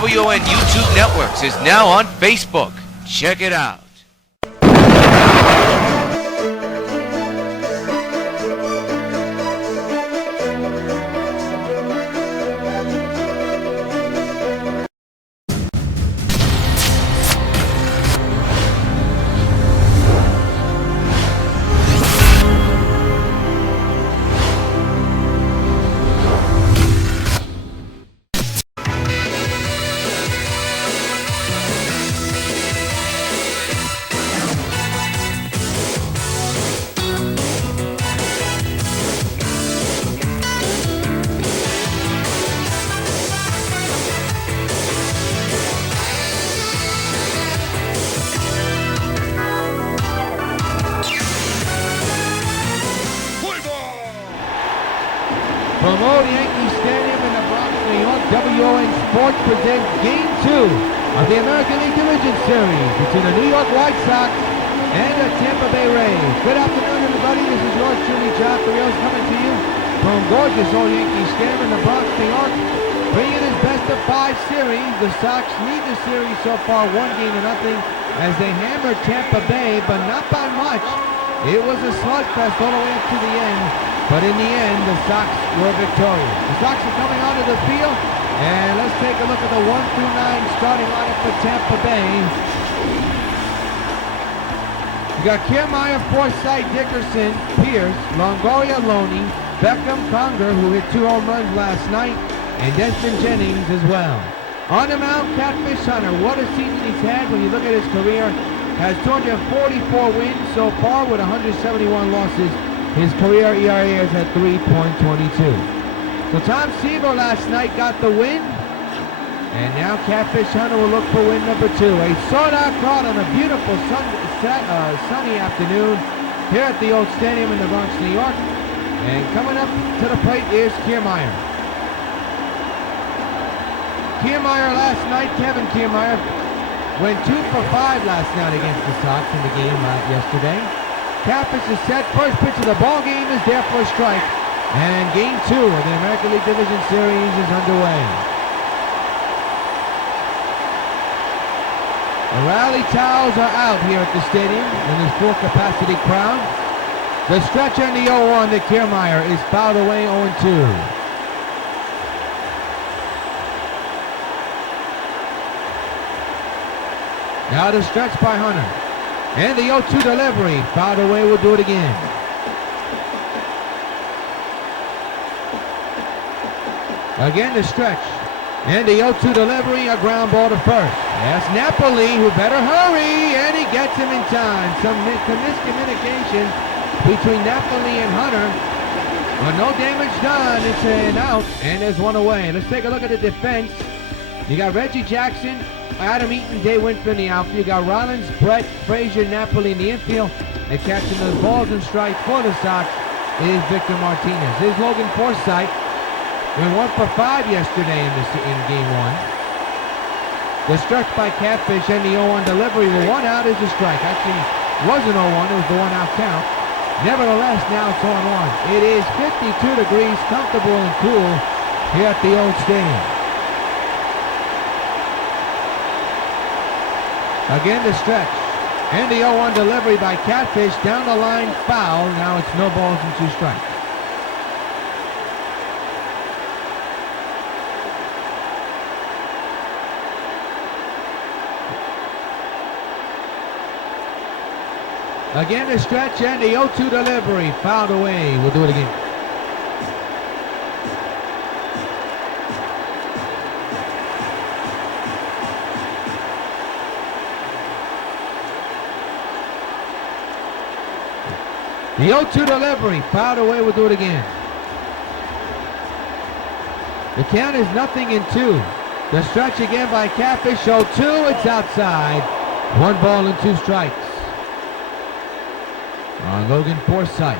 WON YouTube Networks is now on Facebook. Check it out. From Old Yankee Stadium in the Bronx, New York, WON Sports presents Game 2 of the American League Division Series between the New York White Sox and the Tampa Bay Rays. Good afternoon, everybody. This is yours truly, Rios, coming to you from gorgeous Old Yankee Stadium in the Bronx, New York. Bringing his best-of-5 series. The Sox lead the series so far 1-0 as they hammered Tampa Bay, but not by much. It was a slugfest all the way up to the end. But in the end, the Sox were victorious. The Sox are coming onto the field, and let's take a look at the 1 through 9 starting lineup for Tampa Bay. You got Kiermaier, Forsythe, Dickerson, Pierce, Longoria, Loney, Beckham, Conger, who hit 2 home runs last night, and Destin Jennings as well. On the mound, Catfish Hunter. What a season he's had when you look at his career. Has 244 wins so far with 171 losses. His career ERA is at 3.22. So Tom Seaver last night got the win. And now Catfish Hunter will look for win number 2. A sought-out crowd on a beautiful sunny afternoon here at the Old Stadium in the Bronx, New York. And coming up to the plate is Kiermaier. Kiermaier last night, Kevin Kiermaier, went 2 for 5 last night against the Sox in the game yesterday. Catfish is set. First pitch of the ball game is there for a strike. And Game 2 of the American League Division Series is underway. The rally towels are out here at the stadium in this full capacity crowd. The stretcher in the 0-1 to Kiermaier is fouled away 0-2. Now the stretch by Hunter. And the 0-2 delivery. Fouled away, will do it again. Again the stretch. And the 0-2 delivery, a ground ball to first. That's Napoli, who better hurry, and he gets him in time. Some miscommunication between Napoli and Hunter. But no damage done. It's an out, and there's one away. Let's take a look at the defense. You got Reggie Jackson, Adam Eaton, Day Winfrey in the outfield. You got Rollins, Brett, Frazier, Napoli in the infield. And catching those balls and strikes for the Sox is Victor Martinez. Here's Logan Forsythe. Went 1 for 5 yesterday in Game 1. The stretch by Catfish and the 0-1 delivery. The 1 out is a strike. Actually, it wasn't 0-1. It was the 1 out count. Nevertheless, now it's 0-1. It is 52 degrees, comfortable and cool here at the Old Stadium. Again the stretch. And the 0-1 delivery by Catfish. Down the line, foul. Now it's no balls and 2 strikes. Again the stretch and the 0-2 delivery. Fouled away. We'll do it again. The 0-2 delivery, fouled away, we'll do it again. The count is 0-2. The stretch again by Catfish, 0-2, it's outside. 1 ball and 2 strikes. On Logan Forsythe.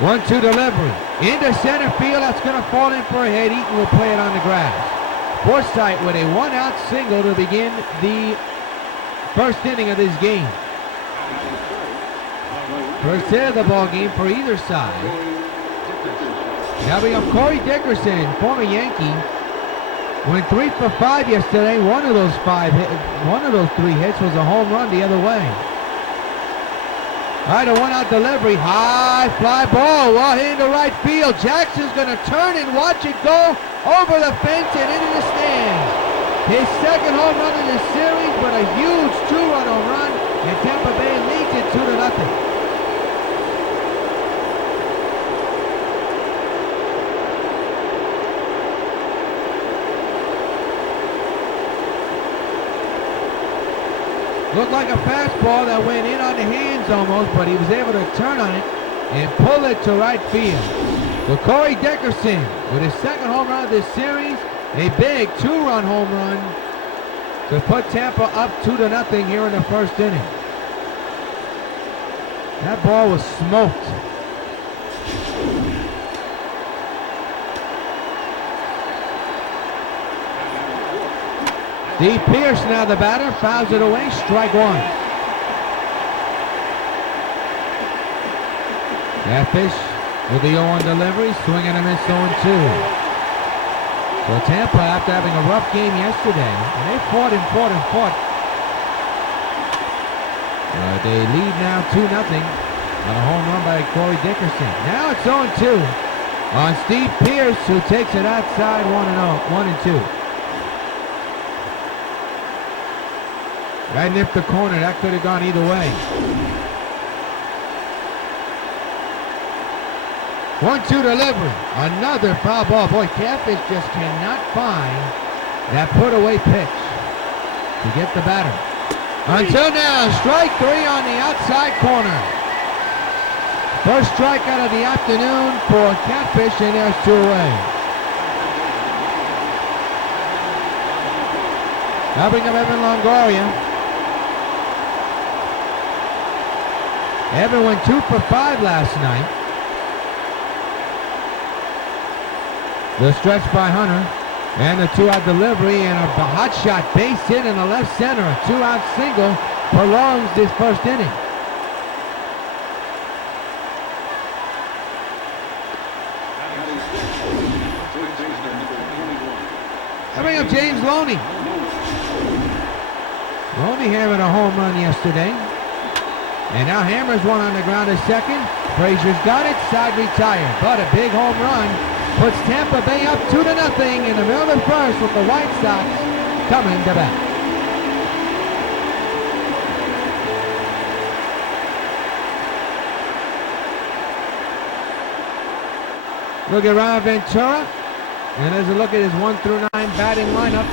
1-2 delivery. Into center field, that's going to fall in for a hit. Eaton will play it on the grass. Forsythe with a 1-out single to begin the first inning of this game. First hit of the ball game for either side. Now we have Corey Dickerson, former Yankee, went 3 for 5 yesterday. One of those 3 hits was a home run the other way. All right, a 1-out delivery, high fly ball, well hit into right field. Jackson's going to turn and watch it go over the fence and into the stands. His second home run in the series, but a huge 2-run home run, and Tampa Bay leads it 2-0. Looked like a fastball that went in on the hands almost, but he was able to turn on it and pull it to right field. So Corey Dickerson with his second home run of this series, a big 2-run home run to put Tampa up 2-0 here in the first inning. That ball was smoked. Steve Pearce now the batter, fouls it away, strike 1. Catfish with the 0-1 delivery, swing and a miss, 0-2. So Tampa, after having a rough game yesterday, and they fought. They lead now 2-0 on a home run by Corey Dickerson. Now it's 0-2 on Steve Pearce, who takes it outside 1-2. That nipped the corner. That could have gone either way. 1-2 delivery. Another foul ball. Boy, Catfish just cannot find that put-away pitch to get the batter. Until now, strike 3 on the outside corner. First strikeout of the afternoon for Catfish, and there's 2 away. Now bring up Evan Longoria. Evan went 2 for 5 last night. The stretch by Hunter, and a 2-out delivery, and a hot shot base hit in the left center. A 2-out single prolongs this first inning. I bring up James Loney. Loney having a home run yesterday. And now hammers one on the ground at second. Frazier's got it, side retired. But a big home run puts Tampa Bay up 2-0 in the middle of the first with the White Sox coming to bat. Look at Ryan Ventura. And there's a look at his 1-9 batting lineup.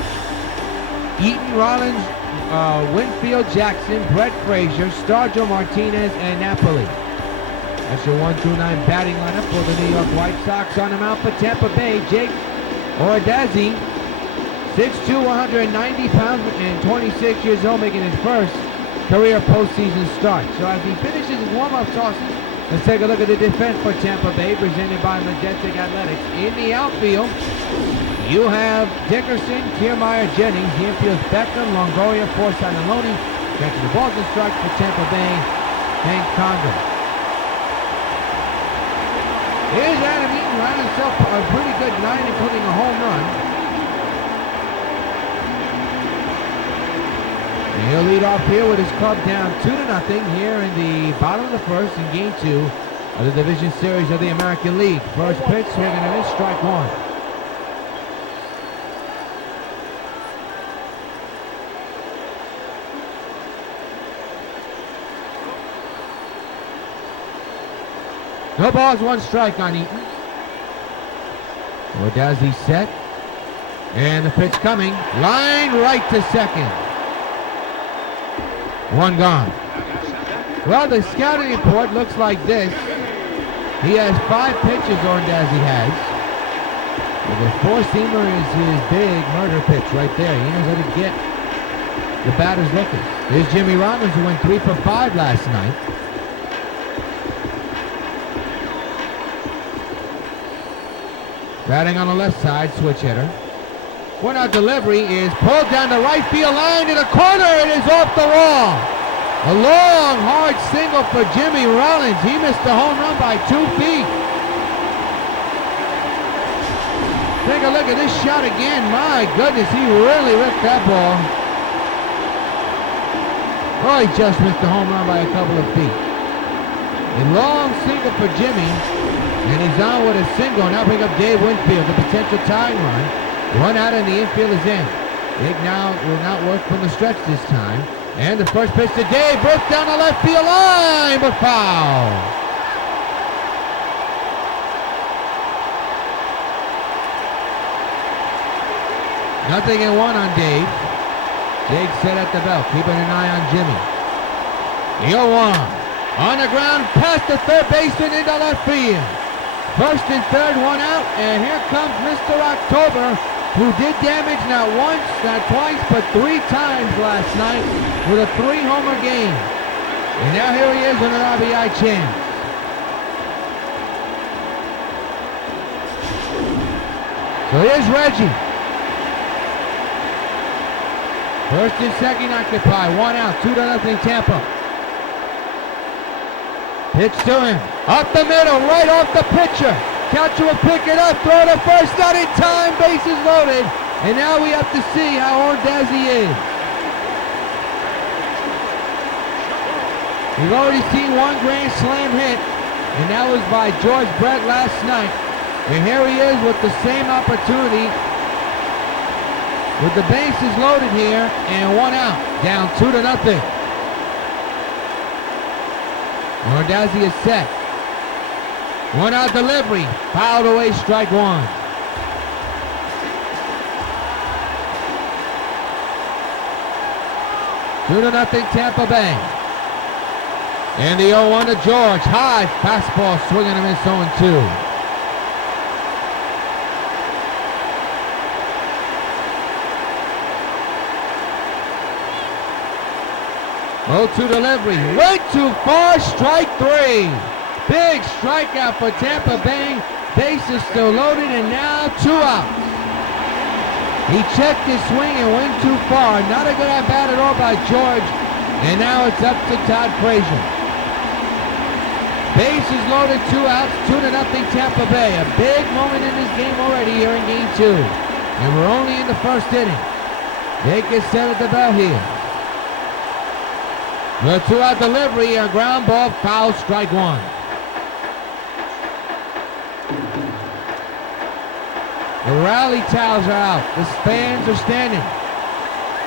Eaton, Rollins, Winfield, Jackson, Brett Frazier, Stargell, Martinez, and Napoli. That's your 1-9 batting lineup for the New York White Sox. On the mound for Tampa Bay, Jake Odorizzi, 6'2", 190 pounds, and 26 years old, making his first career postseason start. So as he finishes his warm-up tosses, let's take a look at the defense for Tampa Bay, presented by Majestic Athletics. In the outfield, you have Dickerson, Kiermaier, Jennings. The infield's Beckham, Longoria, Forsythe, and Loney. Catching the balls and strikes for Tampa Bay, Hank Conger. Here's Adam Eaton, ran himself a pretty good night, including a home run. And he'll lead off here with his club down 2-0 here in the bottom of the first in Game 2 of the Division Series of the American League. First pitch, swing and a miss, strike 1. No balls, 1 strike on Eaton. Odorizzi set. And the pitch coming. Line right to second. 1 gone. Well, the scouting report looks like this. He has 5 pitches, Odorizzi has. Well, the 4-seamer is his big murder pitch right there. He knows how to get the batters looking. Here's Jimmy Rollins, who went 3 for 5 last night. Batting on the left side, switch hitter. 1-out delivery is pulled down the right field line to the corner. It is off the wall. A long, hard single for Jimmy Rollins. He missed the home run by 2 feet. look at this shot again. My goodness, he really ripped that ball. Oh, he just missed the home run by a couple of feet. A long single for Jimmy, and he's on with a single. Now bring up Dave Winfield, the potential tying run. One out and the infield is in. It now will not work from the stretch this time. And the first pitch to Dave, broke down the left field line, but foul. Nothing in one on Dave. Jake set at the belt, keeping an eye on Jimmy. The 0-1 on the ground, past the third baseman into left field. First and third, one out, and here comes Mr. October, who did damage not once, not twice, but 3 times last night with a 3-homer game. And now here he is with an RBI chance. So here's Reggie. First and second occupy, 1 out, 2-0 Tampa. Pitch to him, up the middle, right off the pitcher. Catcher will pick it up, throw to first, not in time, bases loaded. And now we have to see how old Dazzy is. We've already seen 1 grand slam hit, and that was by George Brett last night. And here he is with the same opportunity, with the bases loaded here, and 1 out, down 2-0. Ordazzi is set. 1 out delivery, fouled away, strike 1. Two to nothing Tampa Bay. And the 0-1 to George, high fastball, swinging and a miss, 0-2. 0-2 delivery, way too far, strike 3. Big strikeout for Tampa Bay. Bases still loaded, and now 2 outs. He checked his swing and went too far. Not a good at bat at all by George. And now it's up to Todd Frazier. Bases loaded, 2 outs, 2-0 Tampa Bay. A big moment in this game already here in game 2. And we're only in the first inning. Jake is set at the bell here. The 2-out delivery, a ground ball, foul, strike 1. The rally towels are out. The fans are standing.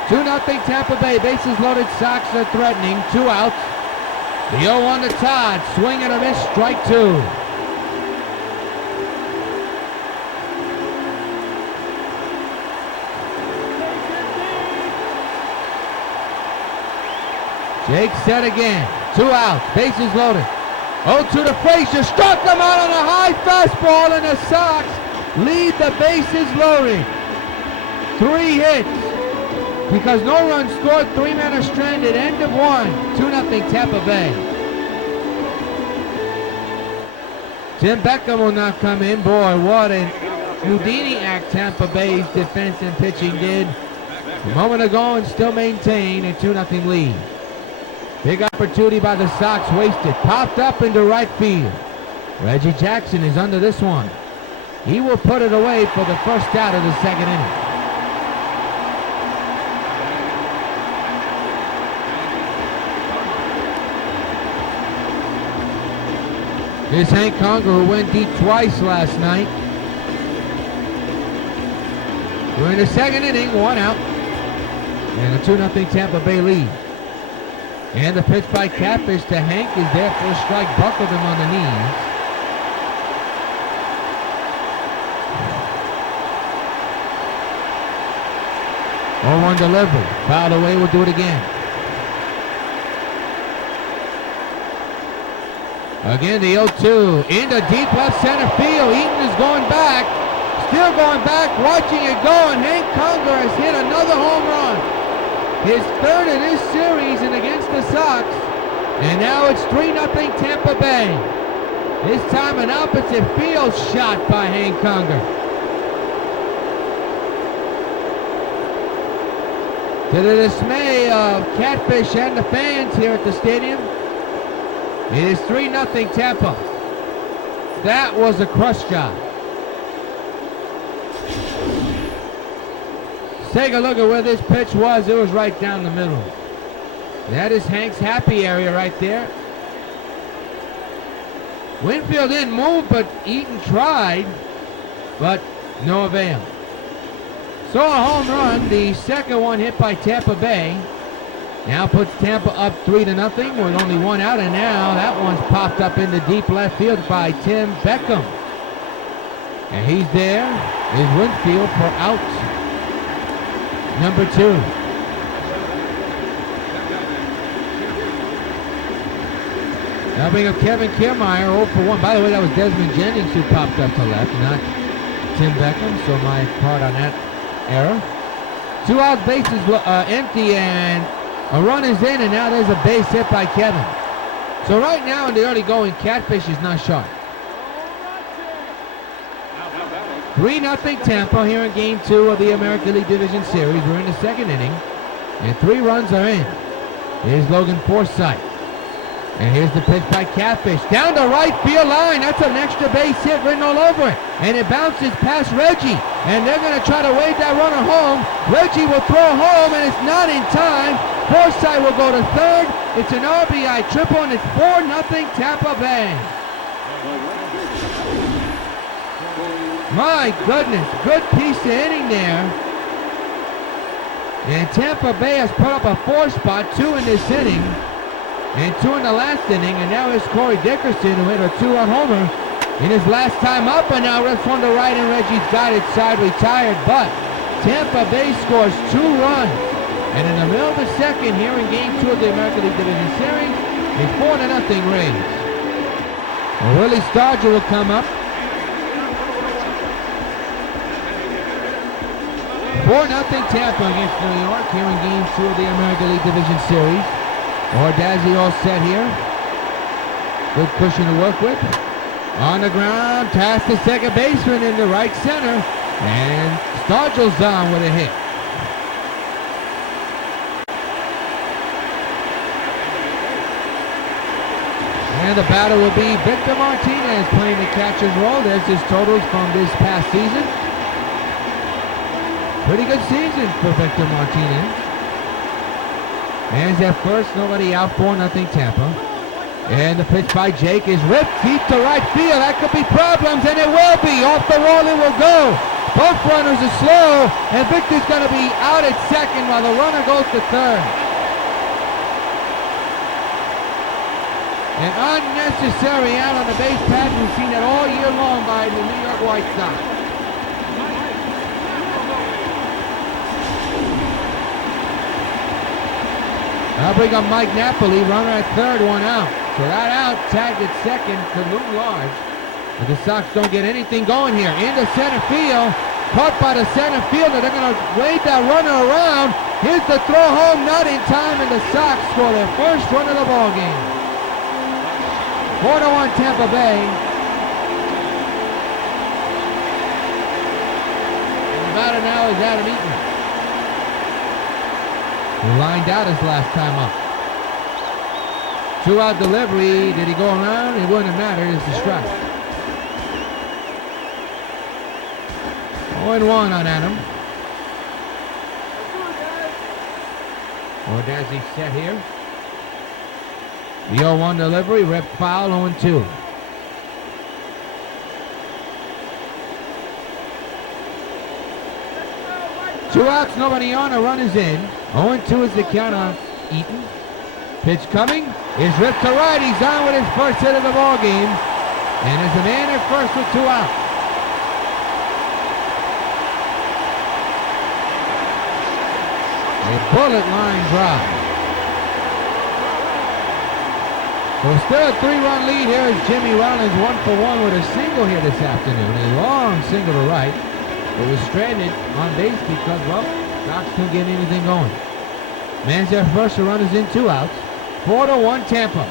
2-0 Tampa Bay. Bases loaded. Sox are threatening. 2 outs. The 0-1 to Todd. Swing and a miss. Strike 2. Jake set again. 2 outs. Bases loaded. 0-2 to Frazier. Struck him out on a high fastball, and the Sox lead the bases loaded. 3 hits. Because no runs scored, 3 men are stranded. End of 1. 2-0 Tampa Bay. Tim Beckham will not come in. Boy, what an Houdini act Tampa Bay's defense and pitching did a moment ago, and still maintain a 2-0 lead. Big opportunity by the Sox, wasted. Popped up into right field. Reggie Jackson is under this one. He will put it away for the first out of the second inning. Here's Hank Conger, who went deep twice last night. We're in the second inning, 1 out. And a 2-0 Tampa Bay lead. And the pitch by Catfish to Hank is there for a strike. Buckled him on the knees. Oh, 1 delivery. Fouled away, we'll do it again. Again, the 0-2 into deep left center field. Eaton is going back. Still going back, watching it go, and Hank Conger has hit another home run. His 3rd in this series and against the Sox. And now it's 3-0 Tampa Bay. This time an opposite field shot by Hank Conger. To the dismay of Catfish and the fans here at the stadium, it is 3-0 Tampa. That was a crush job. Let's take a look at where this pitch was. It was right down the middle. That is Hank's happy area right there. Winfield didn't move, but Eaton tried, but no avail. So a home run, the second one hit by Tampa Bay. Now puts Tampa up 3-0 with only one out, and now that one's popped up into deep left field by Tim Beckham. And he's there, is Winfield for out number 2. Now bring up Kevin Kiermaier, 0 for 1. By the way, that was Desmond Jennings who popped up to left, not Tim Beckham, so my part on that error. 2 out, bases empty, and a run is in, and now there's a base hit by Kevin. So right now in the early going, Catfish is not sharp. 3-0 Tampa here in Game 2 of the American League Division Series. We're in the second inning, and 3 runs are in. Here's Logan Forsythe. And here's the pitch by Catfish. Down the right field line. That's an extra base hit written all over it. And it bounces past Reggie. And they're going to try to wave that runner home. Reggie will throw home, and it's not in time. Forsythe will go to third. It's an RBI triple, and it's 4-0 Tampa Bay. My goodness, good piece of inning there. And Tampa Bay has put up a 4 spot, 2 in this inning. And 2 in the last inning, and now it's Corey Dickerson who hit a 2-run homer in his last time up, and now rips one to right, and Reggie's got it side retired, but Tampa Bay scores 2 runs. And in the middle of the second here in Game 2 of the American League Division Series, a 4-0 Rays. Well, Willie Stargell will come up. 4-0 Tampa against New York here in Game 2 of the American League Division Series. Ordazzi all set here. Good cushion to work with. On the ground, past the second baseman in the right center. And Stargell's on with a hit. And the batter will be Victor Martinez playing the catcher's role. There's his totals from this past season. Pretty good season for Victor Martinez. Man's at first, nobody out, 4-0 Tampa. And the pitch by Jake is ripped deep to right field. That could be problems, and it will be. Off the wall it will go. Both runners are slow, and Victor's going to be out at second while the runner goes to third. An unnecessary out on the base path. We've seen that all year long by the New York White Sox. I'll bring up Mike Napoli, runner at third, 1 out. So that out, tagged at second, could loom large. But the Sox don't get anything going here. Into center field, caught by the center fielder. They're going to wave that runner around. Here's the throw home, not in time, and the Sox score their first run of the ball game. 4-1 Tampa Bay. And the batter now is Adam Eaton. He lined out his last time up. 2-out delivery. Did he go around? It wouldn't have mattered. It's a strike. 0-1 on Adam. Ordazzi set here. The 0-1 delivery. Rip foul. 0-2. Two outs, nobody on, a run is in. 0-2 is the count on Eaton. Pitch coming, is ripped to right. He's on with his first hit of the ball game. And there's a man at first with 2 outs. A bullet line drive. So still a 3-run lead here as Jimmy Rollins 1 for 1 with a single here this afternoon. A long single to right. It was stranded on base because, well, Sox couldn't get anything going. Man's at first, the run is in, 2 outs. 4-1 Tampa.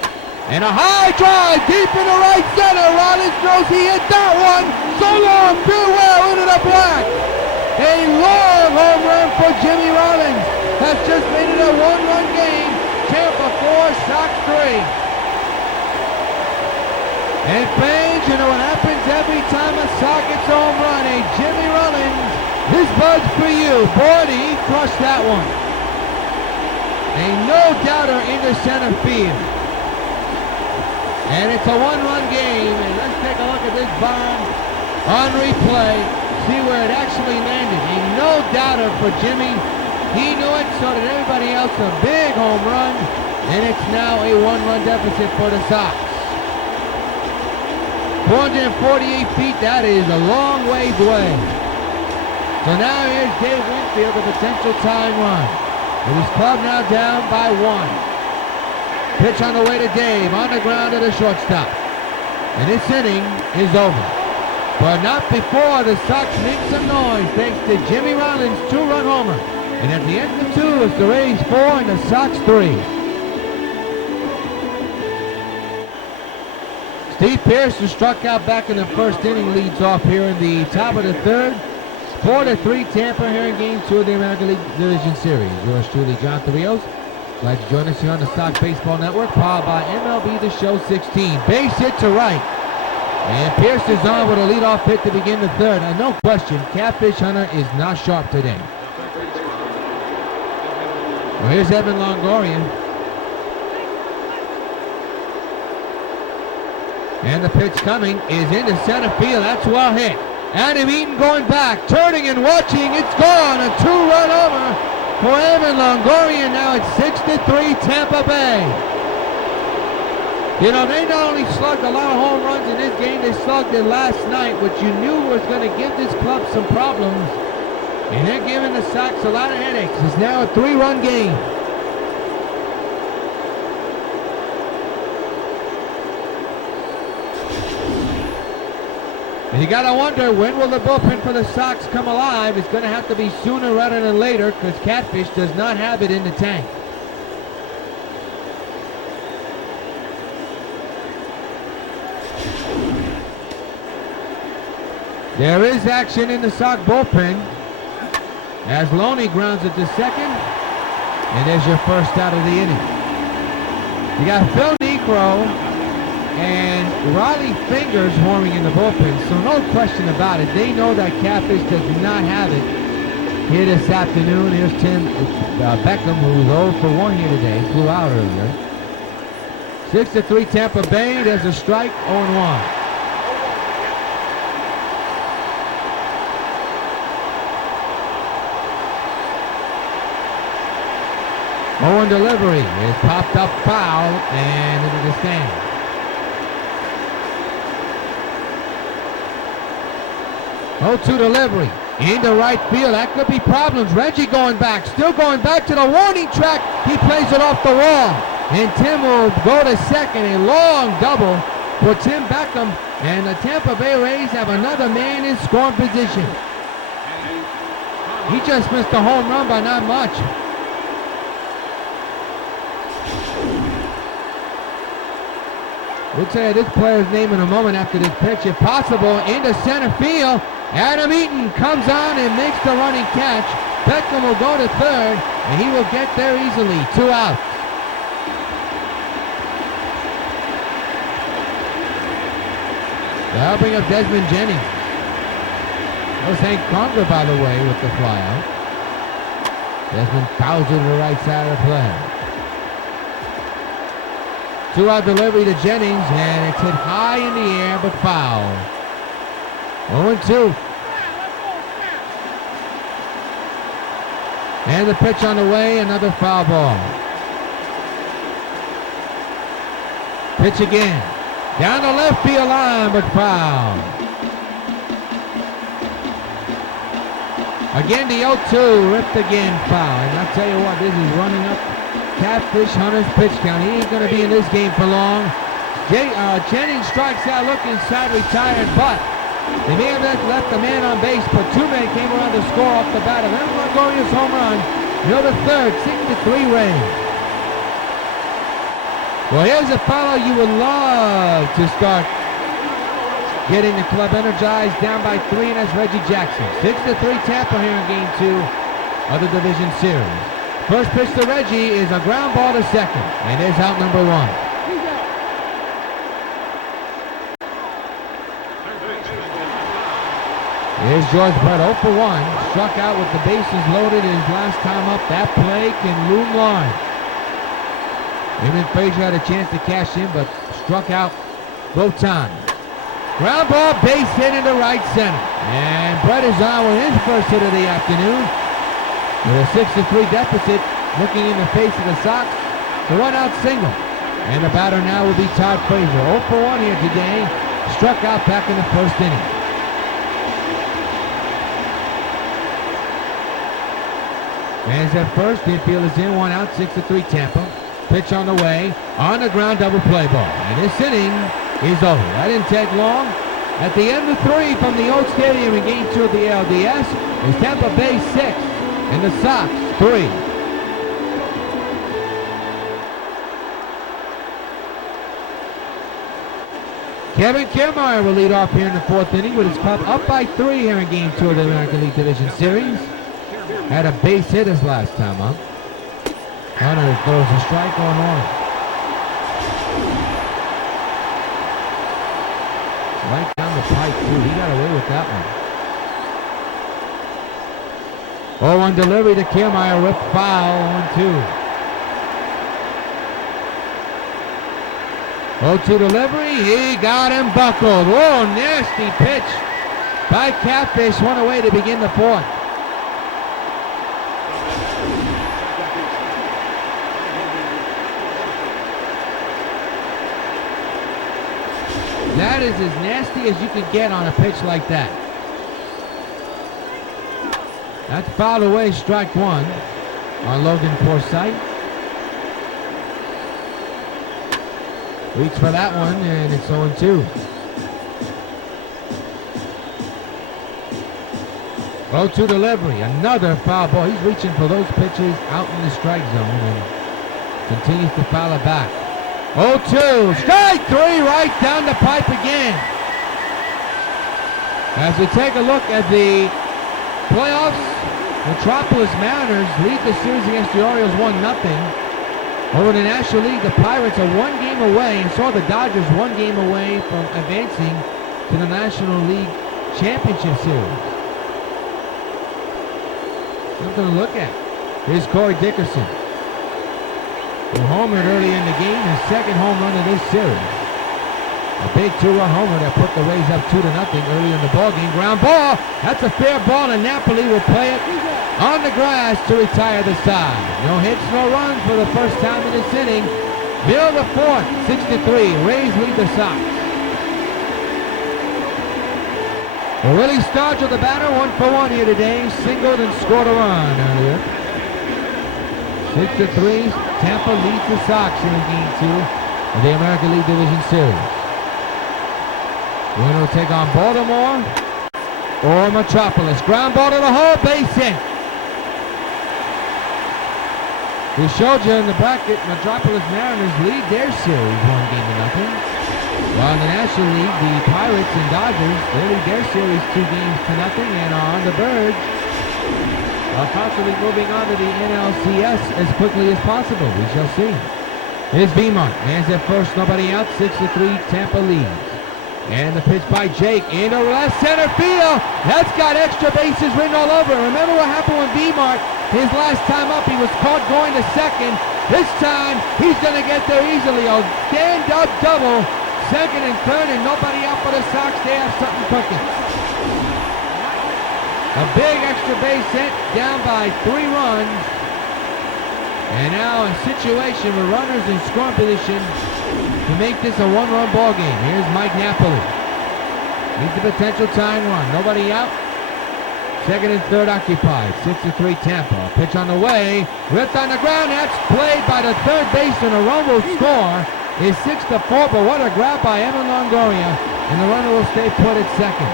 And a high drive deep in the right center. Rollins throws, he hit that one. So long, farewell into the black. A long home run for Jimmy Rollins. Has just made it a 1-run game. Tampa 4, Sox 3. And fans, you know what happens every time a Sox gets a home run? A Jimmy Rollins This buzz for you. Boy, he crushed that one. A no-doubter into center field. And it's a one-run game. And let's take a look at this bomb on replay. See where it actually landed. A no-doubter for Jimmy. He knew it, so did everybody else. A big home run. And it's now a one-run deficit for the Sox. 448 feet, that is a long ways away. So now here's Dave Winfield, a potential tying run. With his club now down by 1. Pitch on the way to Dave, on the ground to the shortstop. And this inning is over. But not before the Sox make some noise thanks to Jimmy Rollins' 2-run homer. And at the end of 2, it's the Rays 4 and the Sox 3. Steve Pearce, who struck out back in the first inning, leads off here in the top of the 3rd. 4-3 Tampa here in Game 2 of the American League Division Series. Yours truly, John Rios. Glad you join us here on the Sox Baseball Network, powered by MLB The Show 16. Base hit to right. And Pearce is on with a leadoff hit to begin the 3rd. And no question, Catfish Hunter is not sharp today. Well, here's Evan Longoria. And the pitch coming is into center field. That's well hit. Adam Eaton going back, turning and watching. It's gone. A 2-run homer for Evan Longoria. Now it's 6-3 Tampa Bay. You know, they not only slugged a lot of home runs in this game, they slugged it last night, which you knew was going to give this club some problems. And they're giving the Sox a lot of headaches. It's now a 3-run game. And you gotta wonder, when will the bullpen for the Sox come alive? It's gonna have to be sooner rather than later, because Catfish does not have it in the tank. There is action in the Sox bullpen as Loney grounds it to second, and there's your first out of the inning. You got Phil Niekro and Riley Fingers warming in the bullpen, so no question about it. They know that Catfish does not have it here this afternoon. Here's Tim Beckham, who's 0 for 1 here today, flew out earlier. 6-3 Tampa Bay. There's a strike, 0-1. Owen delivery is popped up foul and into the stand. 0-2 delivery into right field. That could be problems. Reggie going back, still going back to the warning track. He plays it off the wall. And Tim will go to second. A long double for Tim Beckham. And the Tampa Bay Rays have another man in scoring position. He just missed a home run by not much. We'll tell you this player's name in a moment after this pitch. If possible, into center field. Adam Eaton comes on and makes the running catch. Beckham will go to third, and he will get there easily. 2 outs. The helping of Desmond Jennings. That was Hank Conger, by the way, with the flyout. Desmond fouls it to the right side of the play. 2-out delivery to Jennings, and it's hit high in the air, but foul. 0-2. And the pitch on the way, another foul ball. Pitch again. Down the left field line, but foul. Again, the 0-2, ripped again, foul. And I'll tell you what, this is running up Catfish Hunter's pitch count. He ain't going to be in this game for long. Jennings strikes out, looking inside, retired, but they may have left the man on base, but 2 men came around to score off the bat of Evan Longoria's home run. You're the third, 6-3 Rays. Well, here's a fellow you would love to start getting the club energized, down by 3, and that's Reggie Jackson. 6-3 Tampa here in Game 2 of the Division Series. First pitch to Reggie is a ground ball to second, and there's out number 1. Here's George Brett 0 for 1. Struck out with the bases loaded his last time up. That play can loom large. Him and Frazier had a chance to cash in, but struck out both times. Ground ball, base hit into right center. And Brett is on with his first hit of the afternoon. With a 6-3 deficit, looking in the face of the Sox, the one-out single. And the batter now will be Todd Frazier. 0 for 1 here today. Struck out back in the first inning. Fans at first, the infield is in, 1 out, 6-3 Tampa. Pitch on the way, on the ground, double play ball. And this inning is over. That didn't take long. At the end of 3 from the Old Stadium in Game 2 of the ALDS, is Tampa Bay 6 and the Sox 3. Kevin Kiermaier will lead off here in the 4th inning with his club up by 3 here in Game 2 of the American League Division Series. Had a base hit his last time up. Hunter throws a strike on Warren. Right down the pipe, too. He got away with that one. 0-1 delivery to Kiermaier, ripped foul, 1-2. 0-2 delivery, he got him buckled. Whoa, nasty pitch by Catfish. One away to begin the 4th. That is as nasty as you can get on a pitch like that. That's fouled away, strike 1 on Logan Forsythe. Reach for that one, and it's 0-2. 0-2 delivery, another foul ball. He's reaching for those pitches out in the strike zone and continues to foul it back. 0-2, strike 3 right down the pipe again. As we take a look at the playoffs, Metropolis Mariners lead the series against the Orioles 1-0. Over the National League, the Pirates are 1 game away, and so are the Dodgers 1 game away from advancing to the National League Championship Series. Something to look at. Here's Corey Dickerson, who homered early in the game, his second home run of this series. A big 2-run homer that put the Rays up 2-0 early in the ballgame. Ground ball, that's a fair ball, and Napoli will play it on the grass to retire the side. No hits, no runs for the first time in this inning. Bill the 4th, 6-3. Rays lead the Sox. Well, Willie Stargell, the batter, 1 for 1 here today. Singled and scored a run earlier. 6-3. Tampa leads the Sox here in Game 2 of the American League Division Series. Winner will take on Baltimore or Metropolis. Ground ball to the hole, base hit. We showed you in the bracket, Metropolis Mariners lead their series 1-0. While in the National League, the Pirates and Dodgers, they lead their series 2-0 and are on the verge of possibly moving on to the NLCS as quickly as possible. We shall see. Here's Beamont. Man's at first, nobody out. 6-3, Tampa leads. And the pitch by Jake into left center field. That's got extra bases written all over. Remember what happened with Beamont? His last time up, he was caught going to second. This time, he's going to get there easily. A stand-up double. Second and third, and nobody out for the Sox. They have something cooking. A big extra base hit, down by 3 runs. And now a situation with runners in scoring position to make this a 1-run ball game. Here's Mike Napoli. Needs a potential tying run. Nobody out. Second and third occupied. 6-3 Tampa. Pitch on the way. Ripped on the ground. That's played by the third baseman. A run will score. Is 6-4, but what a grab by Evan Longoria. And the runner will stay put at second.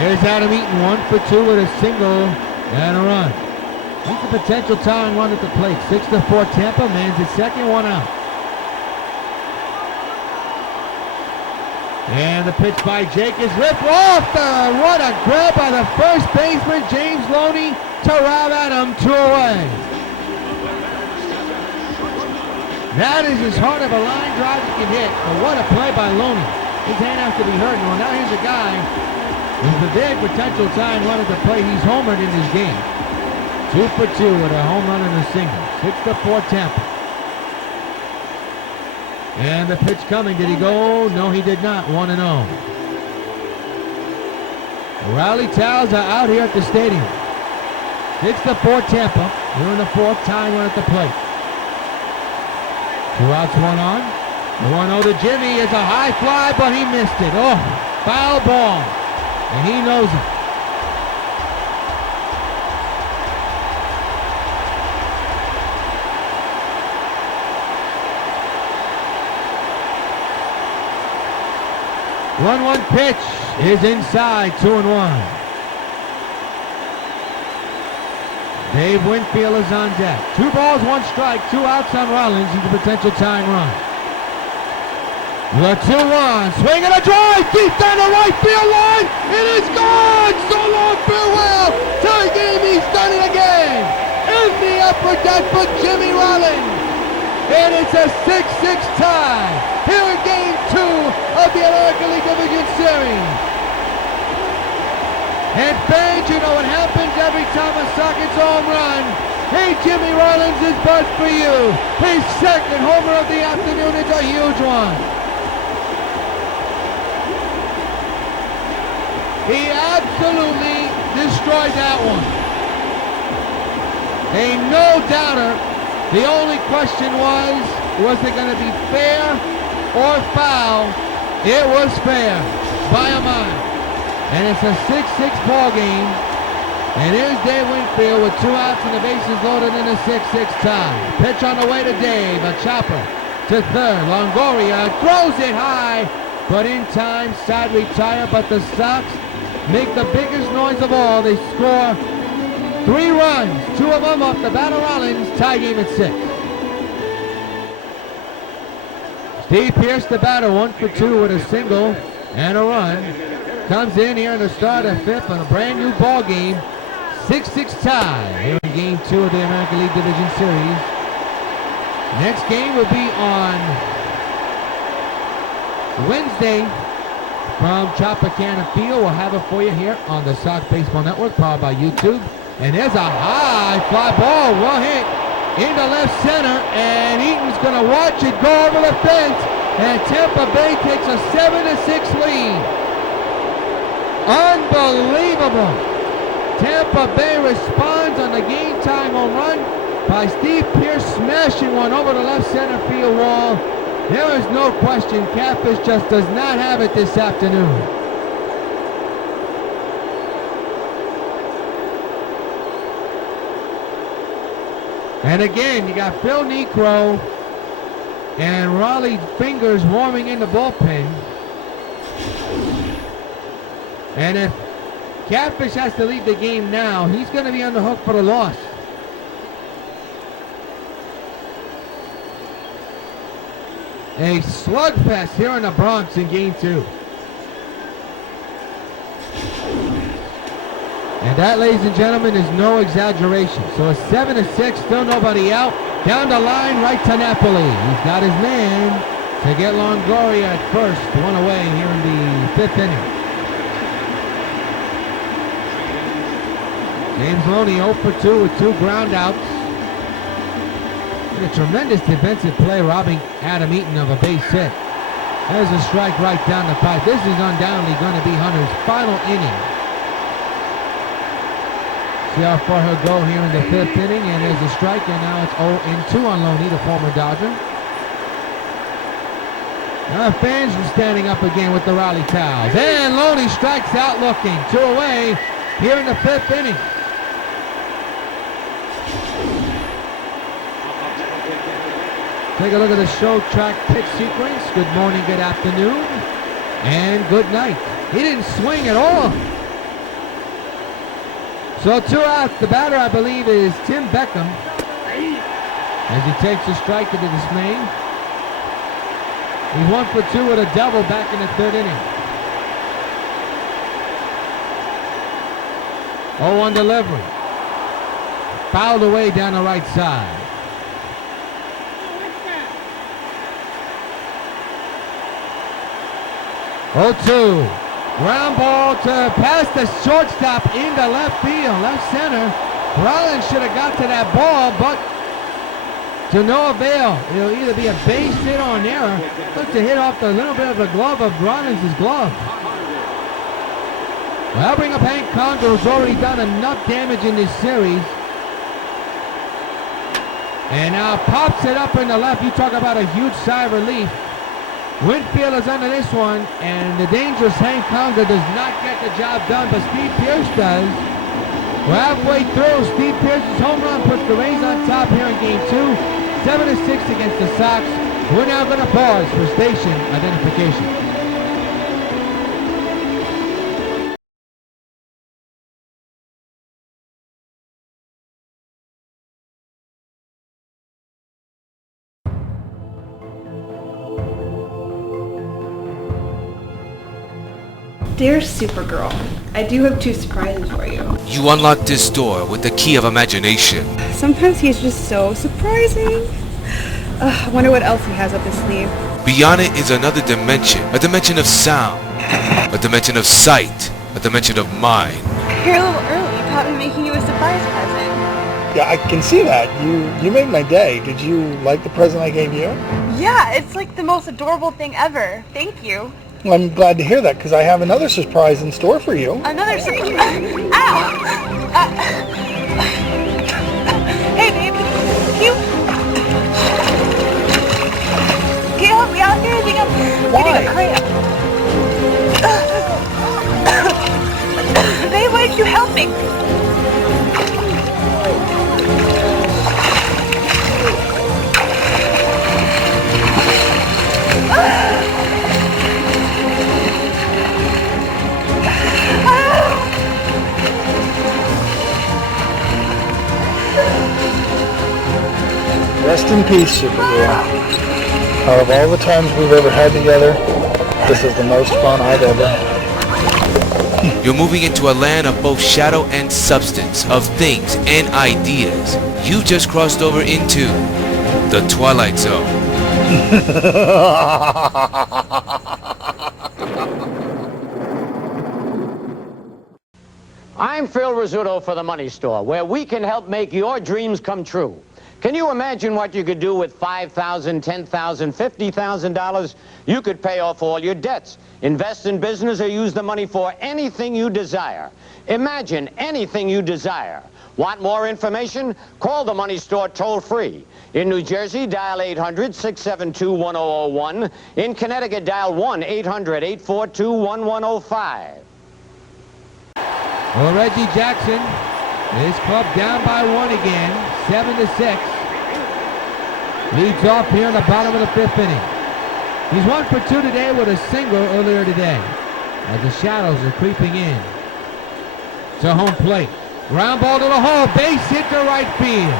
Here's Adam Eaton, 1 for 2 with a single and a run. He's a potential tying run at the plate. 6-4 Tampa, man's at second, 1 out. And the pitch by Jake is ripped off. What a grab by the first baseman, James Loney, to Rob Adam, 2 away. That is as hard of a line drive you can hit, but what a play by Loney. His hand has to be hurt. Well, now here's a guy who's a big potential time run at the plate. He's homered in this game. 2 for 2 with a home run and a single. 6-4 Tampa. And the pitch coming. Did he go? No, he did not. 1-0. Rally towels are out here at the stadium. 6-4 Tampa. Here in the 4th, tying run at the plate. 2 outs, 1 on. The 1-0 to Jimmy is a high fly, but he missed it. Oh, foul ball. And he knows it. One pitch is inside, 2-1. Dave Winfield is on deck. 2 balls, 1 strike, 2 outs on Rollins. He's a potential tying run. The 2-1, swing and a drive deep down the right field line. It is gone. So long, farewell. Tie game, he's done it again. In the upper deck for Jimmy Rollins. And it's a 6-6 tie here in Game 2 of the American League Division Series. And fans, you know what happens every time a Sox hits a home run. Hey, Jimmy Rollins is buzzed for you. His 2nd homer of the afternoon is a huge one. He absolutely destroyed that one. A no-doubter. The only question was it going to be fair or foul? It was fair by a mile. And it's a 6-6 ball game. And here's Dave Winfield with 2 outs and the bases loaded in a 6-6 tie. Pitch on the way to Dave. A chopper to 3rd. Longoria throws it high, but in time, side retire. But the Sox make the biggest noise of all. They score 3 runs, 2 of them off the bat of Rollins. Tie game at 6. Steve Pearce, the batter, 1 for 2 with a single and a run. Comes in here in the start of 5th on a brand new ball game. 6-6 tie here in Game 2 of the American League Division Series. Next game will be on Wednesday from Tropicana Field. We'll have it for you here on the Sox Baseball Network, powered by YouTube. And there's a high fly ball, well hit into left center, and Eaton's going to watch it go over the fence, and Tampa Bay takes a 7-6 lead. Unbelievable. Tampa Bay responds on the game-time home run by Steve Pearce smashing one over the left center field wall. There is no question, Catfish just does not have it this afternoon. And again, you got Phil Niekro and Raleigh Fingers warming in the bullpen. And if Catfish has to leave the game now, he's going to be on the hook for the loss. A slugfest here in the Bronx in Game 2. And that, ladies and gentlemen, is no exaggeration. So a 7-6, still nobody out. Down the line, right to Napoli. He's got his man to get Longoria at first. 1 away here in the 5th inning. James Loney 0 for 2 with 2 ground outs. And a tremendous defensive play, robbing Adam Eaton of a base hit. There's a strike right down the pipe. This is undoubtedly going to be Hunter's final inning. See how far he'll go here in the 5th inning, and there's a strike, and now it's 0-2 on Loney, the former Dodger. Now fans are standing up again with the Raleigh towels. And Loney strikes out looking. 2 away here in the 5th inning. Take a look at the show track pitch sequence. Good morning, good afternoon, and good night. He didn't swing at all. So 2 outs. The batter, I believe, is Tim Beckham, as he takes a strike to the dismay. He's 1 for 2 with a double back in the 3rd inning. 0-1 delivery. Fouled away down the right side. 0-2. Ground ball to past the shortstop into left field, left center. Rollins should have got to that ball, but to no avail. It'll either be a base hit or an error. Looks to hit off the little bit of the glove of Rollins' glove. Well, I'll bring up Hank Conger, who's already done enough damage in this series. And now pops it up in the left. You talk about a huge sigh of relief. Winfield is under this one, and the dangerous Hank Conger does not get the job done, but Steve Pearce does. We're halfway through. Steve Pearce's home run puts the Rays on top here in Game 2, 7-6 against the Sox. We're now going to pause for station identification. Dear Supergirl, I do have 2 surprises for you. You unlock this door with the key of imagination. Sometimes he's just so surprising. I wonder what else he has up his sleeve. Beyond it is another dimension, a dimension of sound, a dimension of sight, a dimension of mind. You're a little early. You caught me making you a surprise present. Yeah, I can see that. You made my day. Did you like the present I gave you? Yeah, it's like the most adorable thing ever. Thank you. Well, I'm glad to hear that because I have another surprise in store for you. Another surprise? Ow! Hey, babe. Can you help me out here? I think I'm getting a cramp. Babe, why did you help me? Rest in peace, Supergirl. Out of all the times we've ever had together, this is the most fun I've ever had. You're moving into a land of both shadow and substance, of things and ideas. You just crossed over into the Twilight Zone. I'm Phil Rizzuto for the Money Store, where we can help make your dreams come true. Can you imagine what you could do with $5,000, $10,000, $50,000? You could pay off all your debts, invest in business, or use the money for anything you desire. Imagine anything you desire. Want more information? Call the Money Store toll-free. In New Jersey, dial 800-672-1001. In Connecticut, dial 1-800-842-1105. Well, Reggie Jackson, his club down by 1 again, 7-6. Leads off here in the bottom of the 5th inning. He's 1 for 2 today with a single earlier today, as the shadows are creeping in to home plate. Ground ball to the hole, base hit to right field.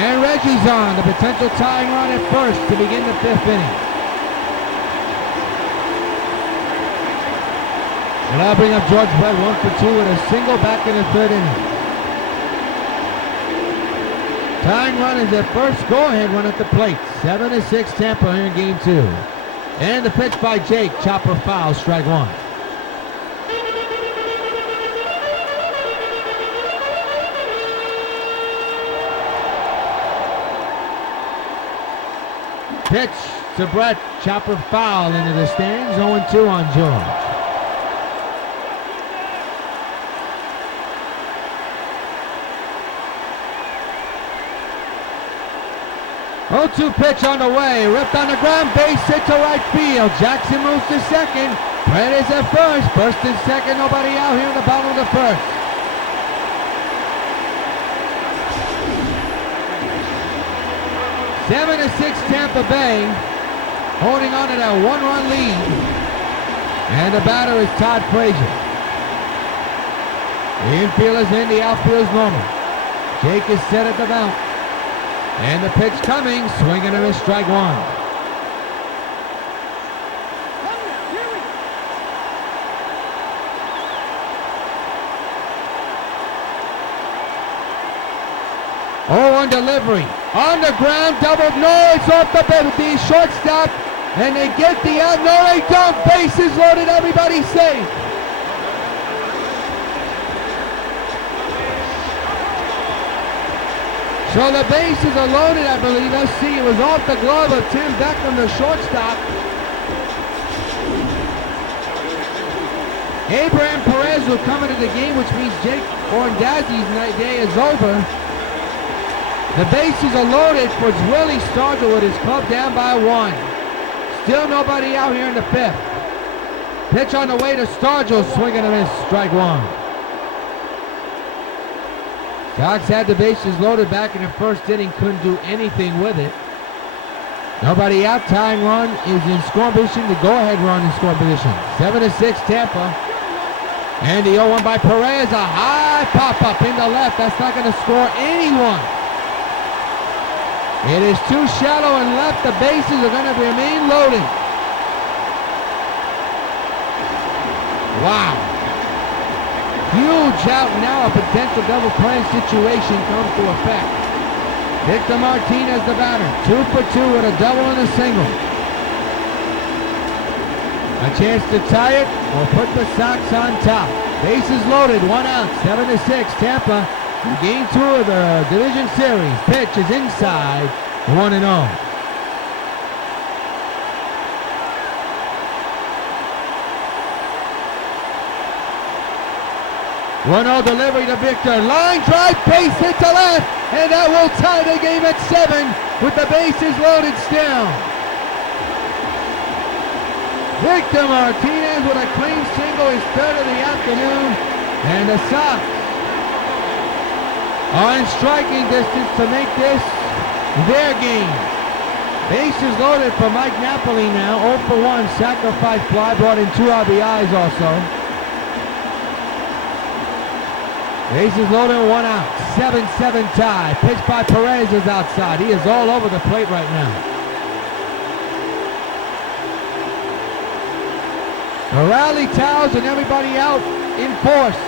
And Reggie's on, the potential tying run at first to begin the 5th inning. And I'll bring up George Brett, 1 for 2 with a single back in the 3rd inning. Tying run is their first go-ahead run at the plate. 7-6 Tampa here in Game 2. And the pitch by Jake, chopper foul, strike 1. Pitch to Brett, chopper foul into the stands, 0-2 on George. 0-2 pitch on the way, ripped on the ground, base hit to right field. Jackson moves to second. Brett is at first. First and second, nobody out here in the bottom of the 1st. Seven to 6 Tampa Bay, holding on to that 1-run lead. And the batter is Todd Frazier. The infield is in, the outfield is normal. Jake is set at the mount. And the pitch coming, swing and a miss, strike 1. 2-1 delivery. On the ground, double. No, it's off the shortstop. And they get the out. No, they don't. Bases loaded. Everybody's safe. So the bases are loaded, I believe. Let's see. It was off the glove of Tim Beckham, the shortstop. Abraham Perez will come into the game, which means Jake Ordazzi's day is over. The bases are loaded for Willie Stargell with his club down by 1. Still nobody out here in the 5th. Pitch on the way to Stargell, swing and a miss, strike 1. Sox had the bases loaded back in the first inning, couldn't do anything with it. Nobody out, tying run is in scoring position, the go-ahead run in scoring position. 7-6 Tampa. And the 0-1 by Perez, a high pop-up in the left. That's not going to score anyone. It is too shallow and left. The bases are going to remain loaded. Wow. Huge out now. A potential double play situation comes to effect. Victor Martinez, the batter. 2 for 2 with a double and a single. A chance to tie it or put the Sox on top. Bases loaded, 1 out, 7-6 Tampa. In game 2 of the division series. Pitch is inside, 1-0. 1-0 delivery to Victor. Line drive, base hit to left, and that will tie the game at 7 with the bases loaded still. Victor Martinez with a clean single, his 3rd of the afternoon, and the Sox are in striking distance to make this their game. Bases loaded for Mike Napoli now, 0 for 1, sacrifice fly, brought in 2 RBIs also. Bases loaded, 1 out, 7-7 tie. Pitch by Perez is outside. He is all over the plate right now. The rally towels and everybody out in force.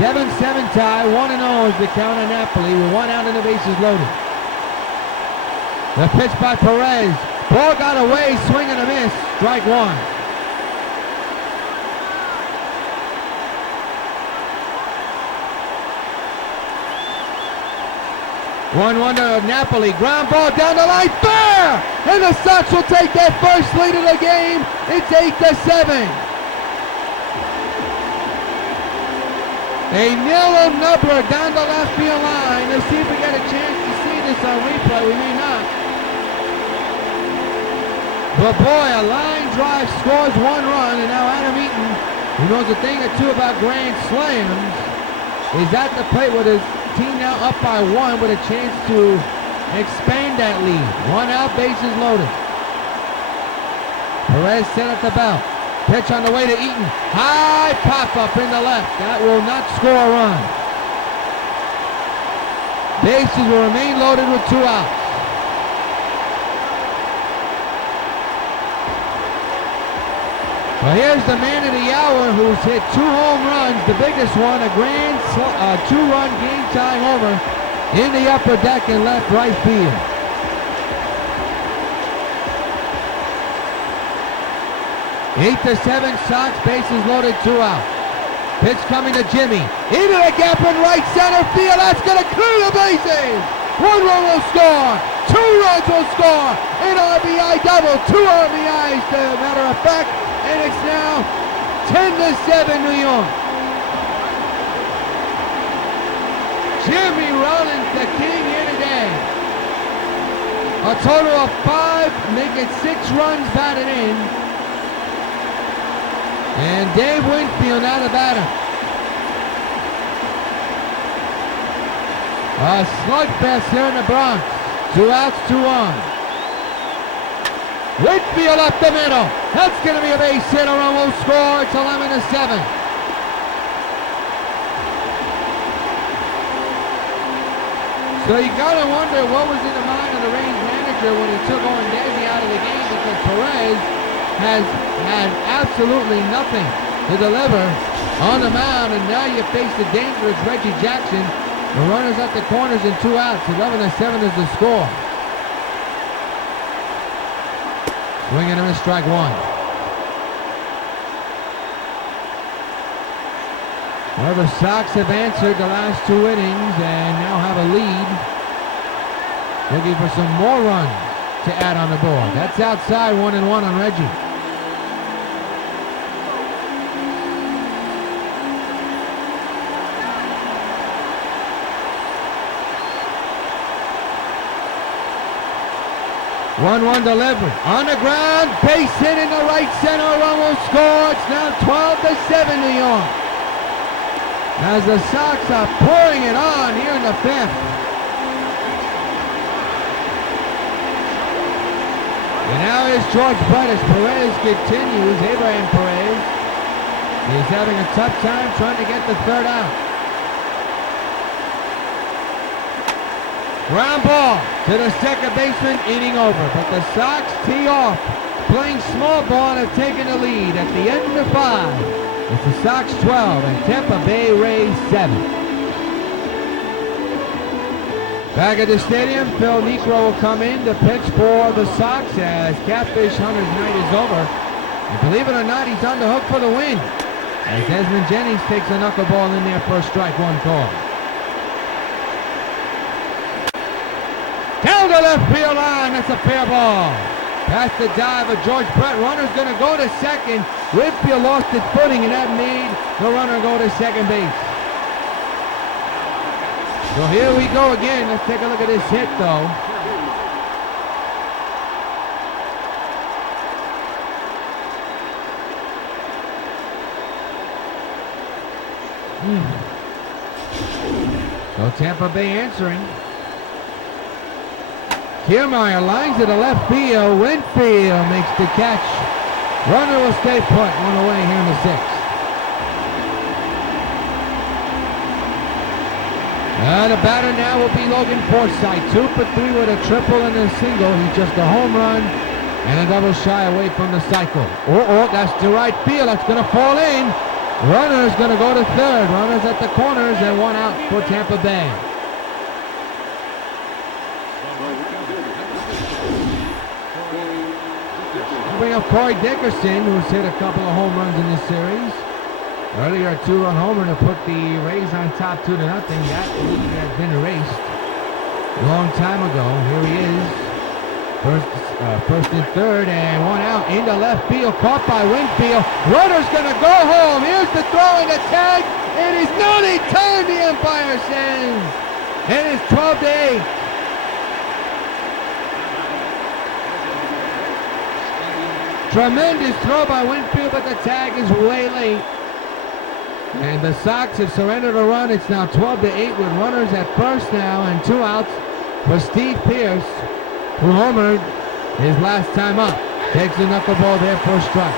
7-7 tie, 1-0 is the count on Napoli with 1 out and the bases loaded. The pitch by Perez. Ball got away, swing and a miss, strike 1. One to Napoli, ground ball down the line, fair! And the Sox will take their first lead of the game. It's 8-7. A nil number down the left field line. Let's see if we get a chance to see this on replay. We may not. But boy, a line drive scores 1 run, and now Adam Eaton, who knows a thing or two about grand slams, is at the plate with his team now up by 1 with a chance to expand that lead. 1 out, bases loaded. Perez set at the belt. Pitch on the way to Eaton. High pop-up in the left. That will not score a run. Bases will remain loaded with 2 outs. Well, here's the man of the hour who's hit 2 home runs, the biggest one, a grand 2-run game-tying homer in the upper deck in left right field. Eight to 7 Sox, bases loaded, 2 out. Pitch coming to Jimmy. Into the gap in right center field. That's going to clear the bases. 1 run will score. 2 runs will score. An RBI double. 2 RBIs, as a matter of fact. And it's now 10-7 New York. Jimmy Rollins, the king here today. A total of 5, making 6 runs batted in. And Dave Winfield now the batter. A slugfest here in the Bronx. 2 outs, 2 on. Whitfield up the middle. That's going to be a base hit. A run will score. It's 11-7. So you got to wonder what was in the mind of the Rays manager when he took Ordazzi out of the game, because Perez has had absolutely nothing to deliver on the mound, and now you face the dangerous Reggie Jackson, The runners at the corners and 2 outs. 11-7 is the score. Swinging and a strike 1. Well, the Sox have answered the last 2 innings and now have a lead. Looking for some more runs to add on the board. That's outside, 1-1 on Reggie. One delivery on the ground, base hit in the right center. Run will score. It's now 12-7 New York. As the Sox are pouring it on here in the 5th. And now is George Brett as Perez continues. Abraham Perez. He's having a tough time trying to get the 3rd out. Ground ball to the second baseman, eating over. But the Sox tee off, playing small ball and have taken the lead at the end of 5. It's the Sox 12 and Tampa Bay Rays 7. Back at the stadium, Phil Niekro will come in to pitch for the Sox as Catfish Hunter's night is over. And believe it or not, he's on the hook for the win. As Desmond Jennings takes a knuckleball in there for a strike 1 call. Down the left field line, that's a fair ball. Past the dive of George Brett, runner's gonna go to second. Whitfield lost his footing and that made the runner go to second base. So here we go again. Let's take a look at this hit though. So Tampa Bay answering. Kiermaier lines to the left field. Winfield makes the catch. Runner will stay put. 1 away here in the 6th. The batter now will be Logan Forsythe. 2 for 3 with a triple and a single. He's just a home run and a double shy away from the cycle. Oh, that's to right field. That's going to fall in. Runner's going to go to 3rd. Runners at the corners and 1 out for Tampa Bay. Bring up Corey Dickerson, who's hit a couple of home runs in this series. Earlier, a 2-run homer to put the Rays on top 2-0. That lead has been erased a long time ago. Here he is. First and 3rd, and 1 out into left field. Caught by Winfield. Runner's going to go home. Here's the throw and the tag. It is not a time, the umpire says. And it's 12-8. Tremendous throw by Winfield, but the tag is way late. And the Sox have surrendered a run. It's now 12-8 with runners at first now and 2 outs for Steve Pearce, who homered his last time up. Takes the knuckleball there for a strike.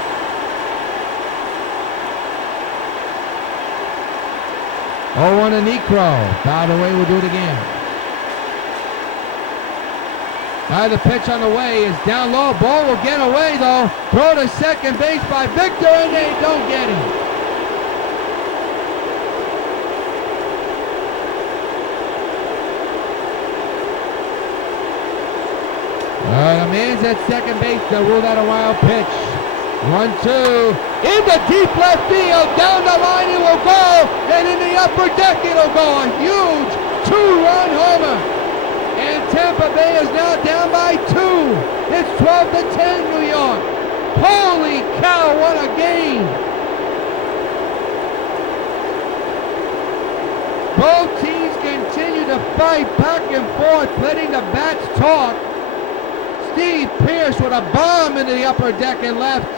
Oh, 1 to Niekro. Fouled away, we'll do it again. The pitch on the way is down low. Ball will get away though. Throw to second base by Victor and they don't get him. The man's at second base. They'll rule that a wild pitch. 1-2. In the deep left field. Down the line it will go. And in the upper deck it'll go. A huge 2-run homer. And Tampa Bay is now down by 2. It's 12-10 New York. Holy cow, what a game. Both teams continue to fight back and forth, letting the bats talk. Steve Pearce with a bomb into the upper deck and left.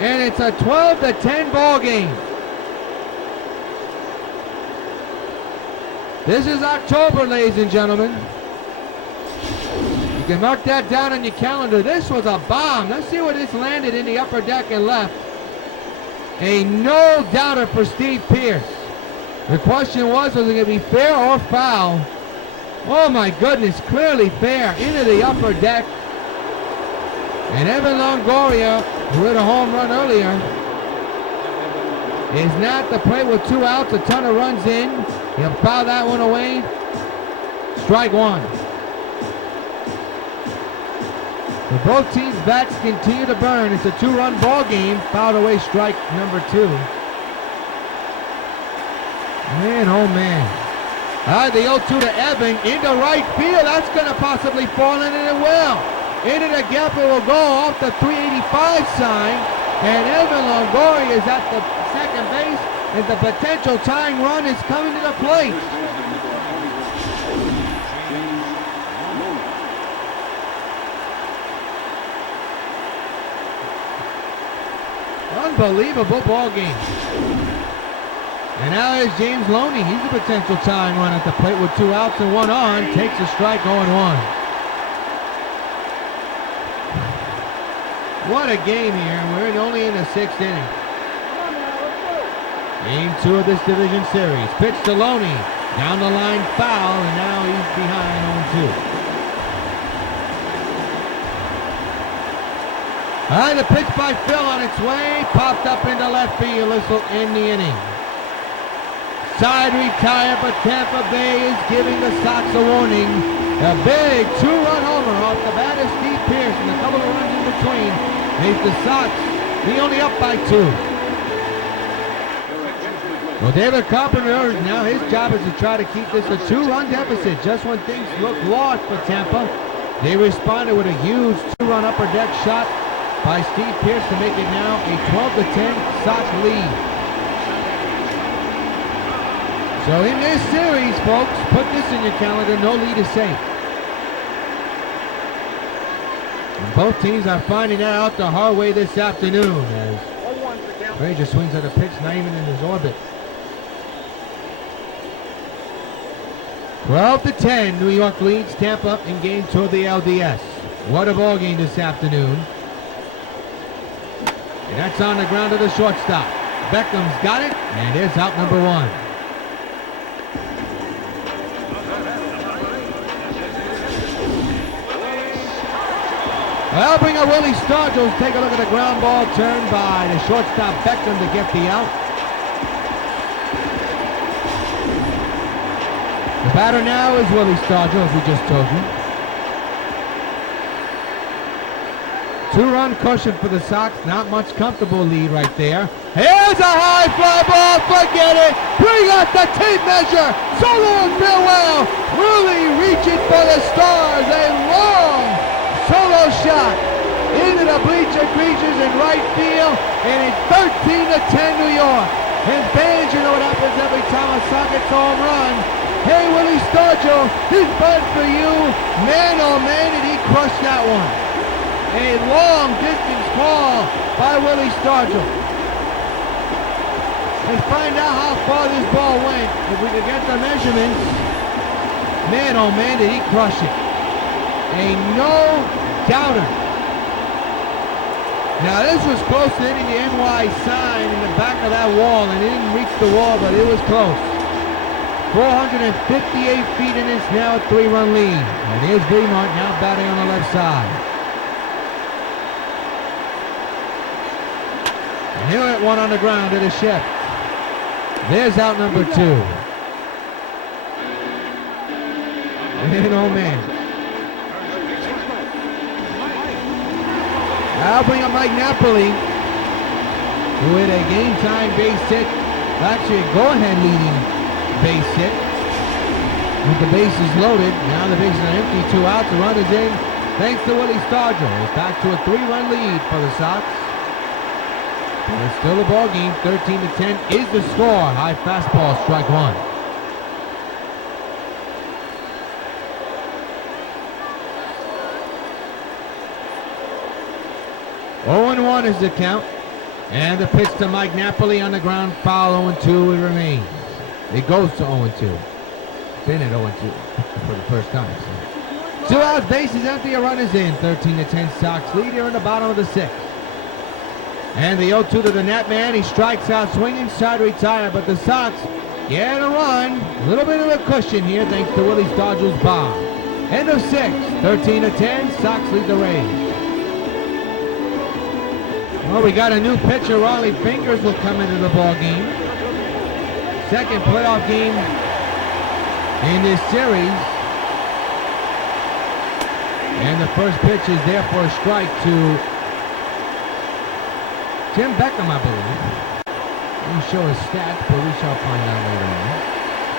And it's a 12-10 ball game. This is October, ladies and gentlemen. You can mark that down on your calendar. This was a bomb. Let's see where this landed in the upper deck and left. A no-doubter for Steve Pearce. The question was it going to be fair or foul? Oh my goodness, clearly fair. Into the upper deck. And Evan Longoria, who hit a home run earlier, is not the play with 2 outs. A ton of runs in. He'll foul that one away. Strike one. So both teams' bats continue to burn. It's a 2-run ball game. Fouled away strike number 2. Man, oh man. The 0-2 to Evan into right field. That's going to possibly fall in, and it will. Into the gap it will go off the 385 sign. And Evan Longoria is at the second base. And the potential tying run is coming to the plate. Unbelievable ball game. And now there's James Loney. He's a potential tying run at the plate with 2 outs and 1 on. Takes a strike, 0-1. What a game here. We're only in the 6th inning. Game 2 of this division series. Pitch to Loney. Down the line, foul, and now he's behind 0-2. The pitch by Phil on its way. Popped up into left field. This will end the inning. Side retire, but Tampa Bay is giving the Sox a warning. A big 2-run homer off the bat of Steve Pearson. A couple of runs in between makes the Sox be only up by 2. Well, David Carpenter, now his job is to try to keep this a 2-run deficit. Just when things look lost for Tampa, they responded with a huge 2-run upper deck shot by Steve Pearce to make it now a 12-10 Sox lead. So in this series, folks, put this in your calendar, no lead is safe. And both teams are finding that out the hard way this afternoon as Frazier swings at a pitch not even in his orbit. 12-10, New York leads Tampa in game 2 of the LDS. What a ball game this afternoon. And that's on the ground to the shortstop. Beckham's got it, and there's out number 1. Helping a Willie Stargell. Take a look at the ground ball turned by the shortstop Beckham to get the out. The batter now is Willie Stargell, as we just told you. 2-run cushion for the Sox. Not much comfortable lead right there. Here's a high fly ball. Forget it. Bring out the tape measure. So long, farewell. Really reaching for the stars. A long solo shot into the bleacher creases in right field, and it's 13-10 New York. And fans, you know what happens every time a Sox gets home run. Hey, Willie Stargell, this bud for you. Man, oh man, did he crush that one. A long distance call by Willie Stargell. Let's find out how far this ball went. If we could get the measurements. Man, oh man, did he crush it. A no-doubter. Now this was close to hitting the NY sign in the back of that wall, and it didn't reach the wall, but it was close. 458 feet, and it's now a 3-run lead. And here's Greenmont now batting on the left side. And here at 1 on the ground to the Shep. There's out number 2. And oh man. I'll bring up Mike Napoli with a game-time base hit. Actually, a go-ahead leading base hit. With the bases loaded, now the bases are empty. 2 outs, the run is in. Thanks to Willie Stargell. It's back to a 3-run lead for the Sox. But it's still a ball game. 13-10 is the score. High fastball, strike 1. Oh, 0-1 is the count. And the pitch to Mike Napoli on the ground, foul. 0-2 it remains. It goes to 0-2. Been at 0-2 for the first time. So. 2 outs, bases empty, a run is in. 13-10 Sox lead here in the bottom of the 6th. And the 0-2 to the net man. He strikes out, swinging, side retire, but the Sox get a run. A little bit of a cushion here thanks to Willie Stargell's bomb. End of 6, 13-10, Sox lead the Rays. Well, we got a new pitcher. Raleigh Fingers will come into the ball game. Second playoff game in this series. And the first pitch is there for a strike to Tim Beckham, I believe. Didn't show his stats, but we shall find out later on.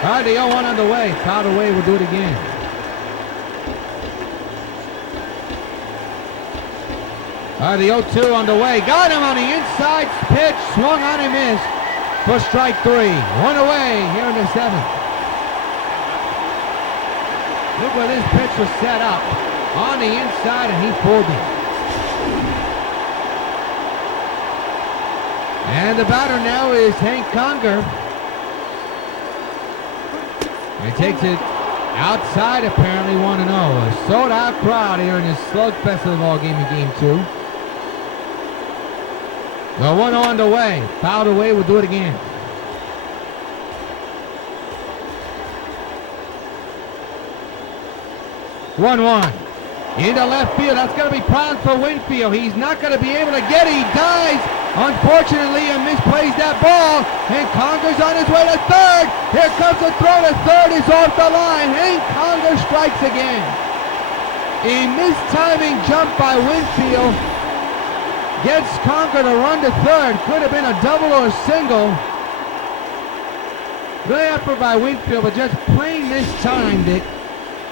All right, the 0-1 on the way. Fouled away. We'll do it again. All right, the 0-2 on the way. Got him on the inside pitch. Swung on and missed for strike 3. One away here in the 7th. Look where this pitch was set up. On the inside, and he pulled it. And the batter now is Hank Conger. And takes it outside, apparently 1-0. A sold-out crowd here in this slugfest of the ball game in Game 2. The 1-0 on the way. Fouled away. We'll do it again. One. Into left field. That's going to be problems for Winfield. He's not going to be able to get it. He dives. Unfortunately, and misplays that ball. And Conger's on his way to third. Here comes the throw to third. Is off the line. Hank Conger strikes again. A mistiming jump by Winfield gets Conger to run to third. Could have been a double or a single. Good effort by Winfield, but just plain mistimed it.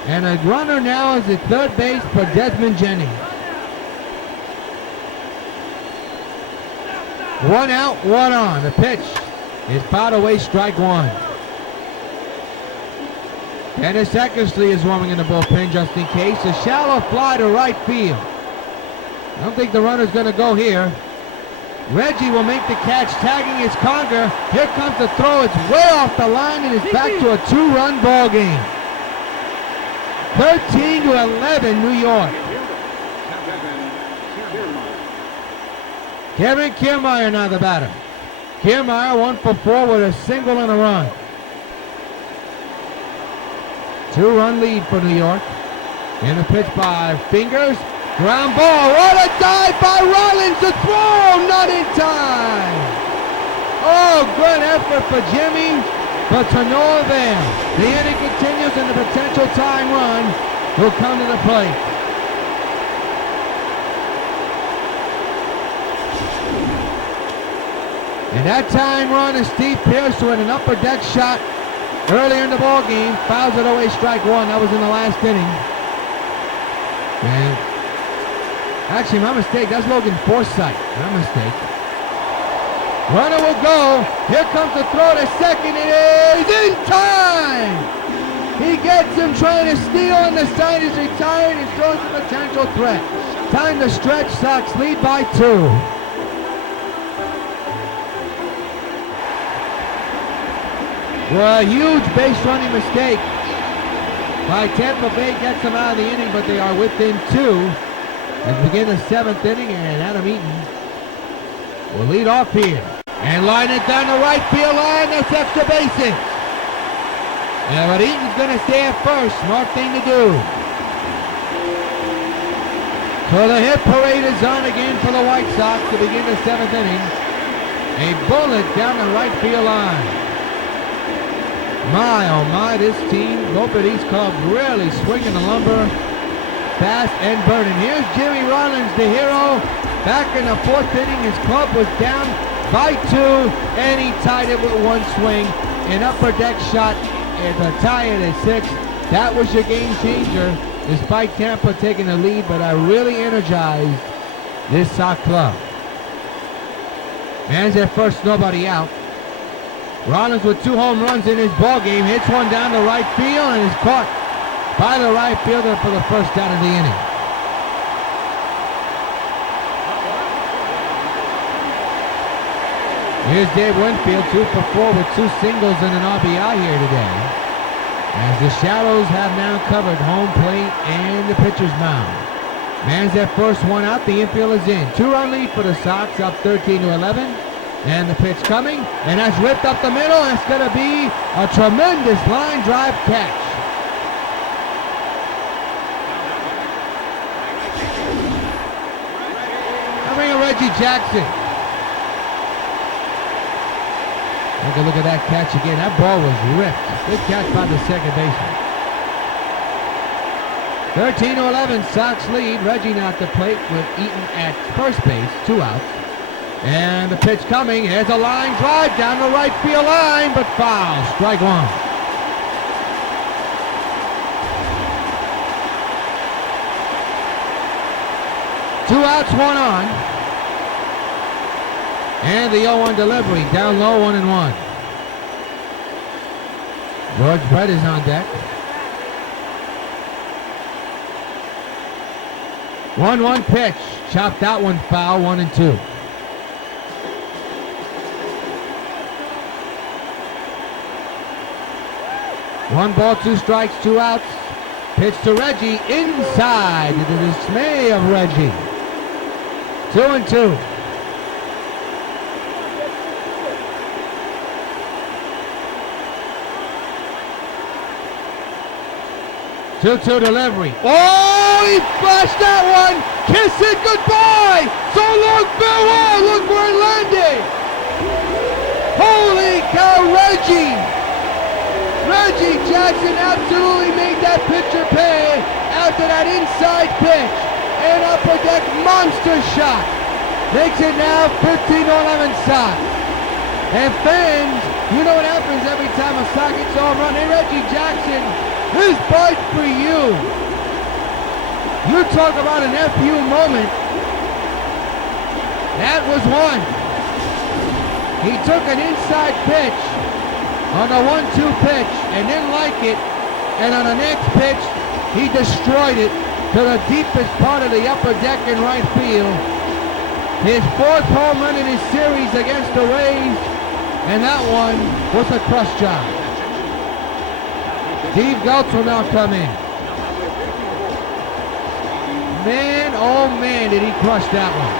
And a runner now is at third base for Desmond Jennings. 1 out, 1 on. The pitch is fouled away, strike 1. Dennis Eckersley is warming in the bullpen just in case. A shallow fly to right field. I don't think the runner's going to go here. Reggie will make the catch, tagging his Conger. Here comes the throw. It's way off the line and is back to a 2-run ball game. 13-11, New York. Kevin Kiermaier now the batter. Kiermaier 1 for 4 with a single and a run. 2-run lead for New York. And a pitch by Fingers. Ground ball. What a dive by Rollins. The throw not in time. Oh, good effort for Jimmy, but to no avail. The inning continues and the potential tying run will come to the plate. And that tying run is Steve Pierce with an upper deck shot earlier in the ball game. Fouls it away, strike 1. That was in the last inning. And actually, my mistake. That's Logan Forsythe. My mistake. Runner will go. Here comes the throw to second. It is in time. He gets him trying to steal, and the side is retired and shows a potential threat. Time to stretch. Sox lead by 2. Well, a huge base running mistake by Tampa Bay gets them out of the inning, but they are within 2. As we begin the 7th inning, and Adam Eaton will lead off here. And line it down the right field line. That's extra bases. Yeah, but Eaton's going to stay at first. Smart thing to do. So the hit parade is on again for the White Sox to begin the 7th inning. A bullet down the right field line. My, oh my, this team, both of these clubs really swinging the lumber fast and burning. Here's Jimmy Rollins, the hero. Back in the 4th inning, his club was down by 2, and he tied it with 1 swing. An upper deck shot to tie it at 6. That was your game changer, despite Tampa taking the lead, but I really energized this Sox club. Man's at first, nobody out. Rollins with 2 home runs in his ball game, hits one down the right field and is caught by the right fielder for the first out of the inning. Here's Dave Winfield, 2 for 4 with 2 singles and an RBI here today. As the Shadows have now covered home plate and the pitcher's mound. Man's at first, 1 out, the infield is in. 2-run lead for the Sox, up 13-11. And the pitch coming, and that's ripped up the middle, and it's going to be a tremendous line drive catch. hammering of Reggie Jackson. Take a look at that catch again. That ball was ripped. Good catch by the second baseman. 13-11, Sox lead. Reggie now at the plate with Eaton at first base, 2 outs. And the pitch coming. Here's a line drive down the right field line, but foul. Strike 1. Two outs, 1 on. And the 0-1 delivery. Down low, 1-1. George Brett is on deck. 1-1 pitch. Chopped out one foul, 1-2. One ball, 2 strikes, 2 outs. Pitch to Reggie inside to the dismay of Reggie. 2-2. Two delivery. Oh, he flashed that one. Kiss it goodbye. So long, farewell. Look where it landed. Holy cow, Reggie. Reggie Jackson absolutely made that pitcher pay after that inside pitch. An upper deck monster shot. Makes it now 15-11 Sox. And fans, you know what happens every time a Sox gets a home run. Hey, Reggie Jackson, this bite for you. You talk about an FU moment. That was one. He took an inside pitch on the 1-2 pitch and didn't like it. And on the next pitch, he destroyed it to the deepest part of the upper deck in right field. His 4th home run in his series against the Rays. And that one was a crush job. Steve Gulch will now come in. Man, oh man, did he crush that one.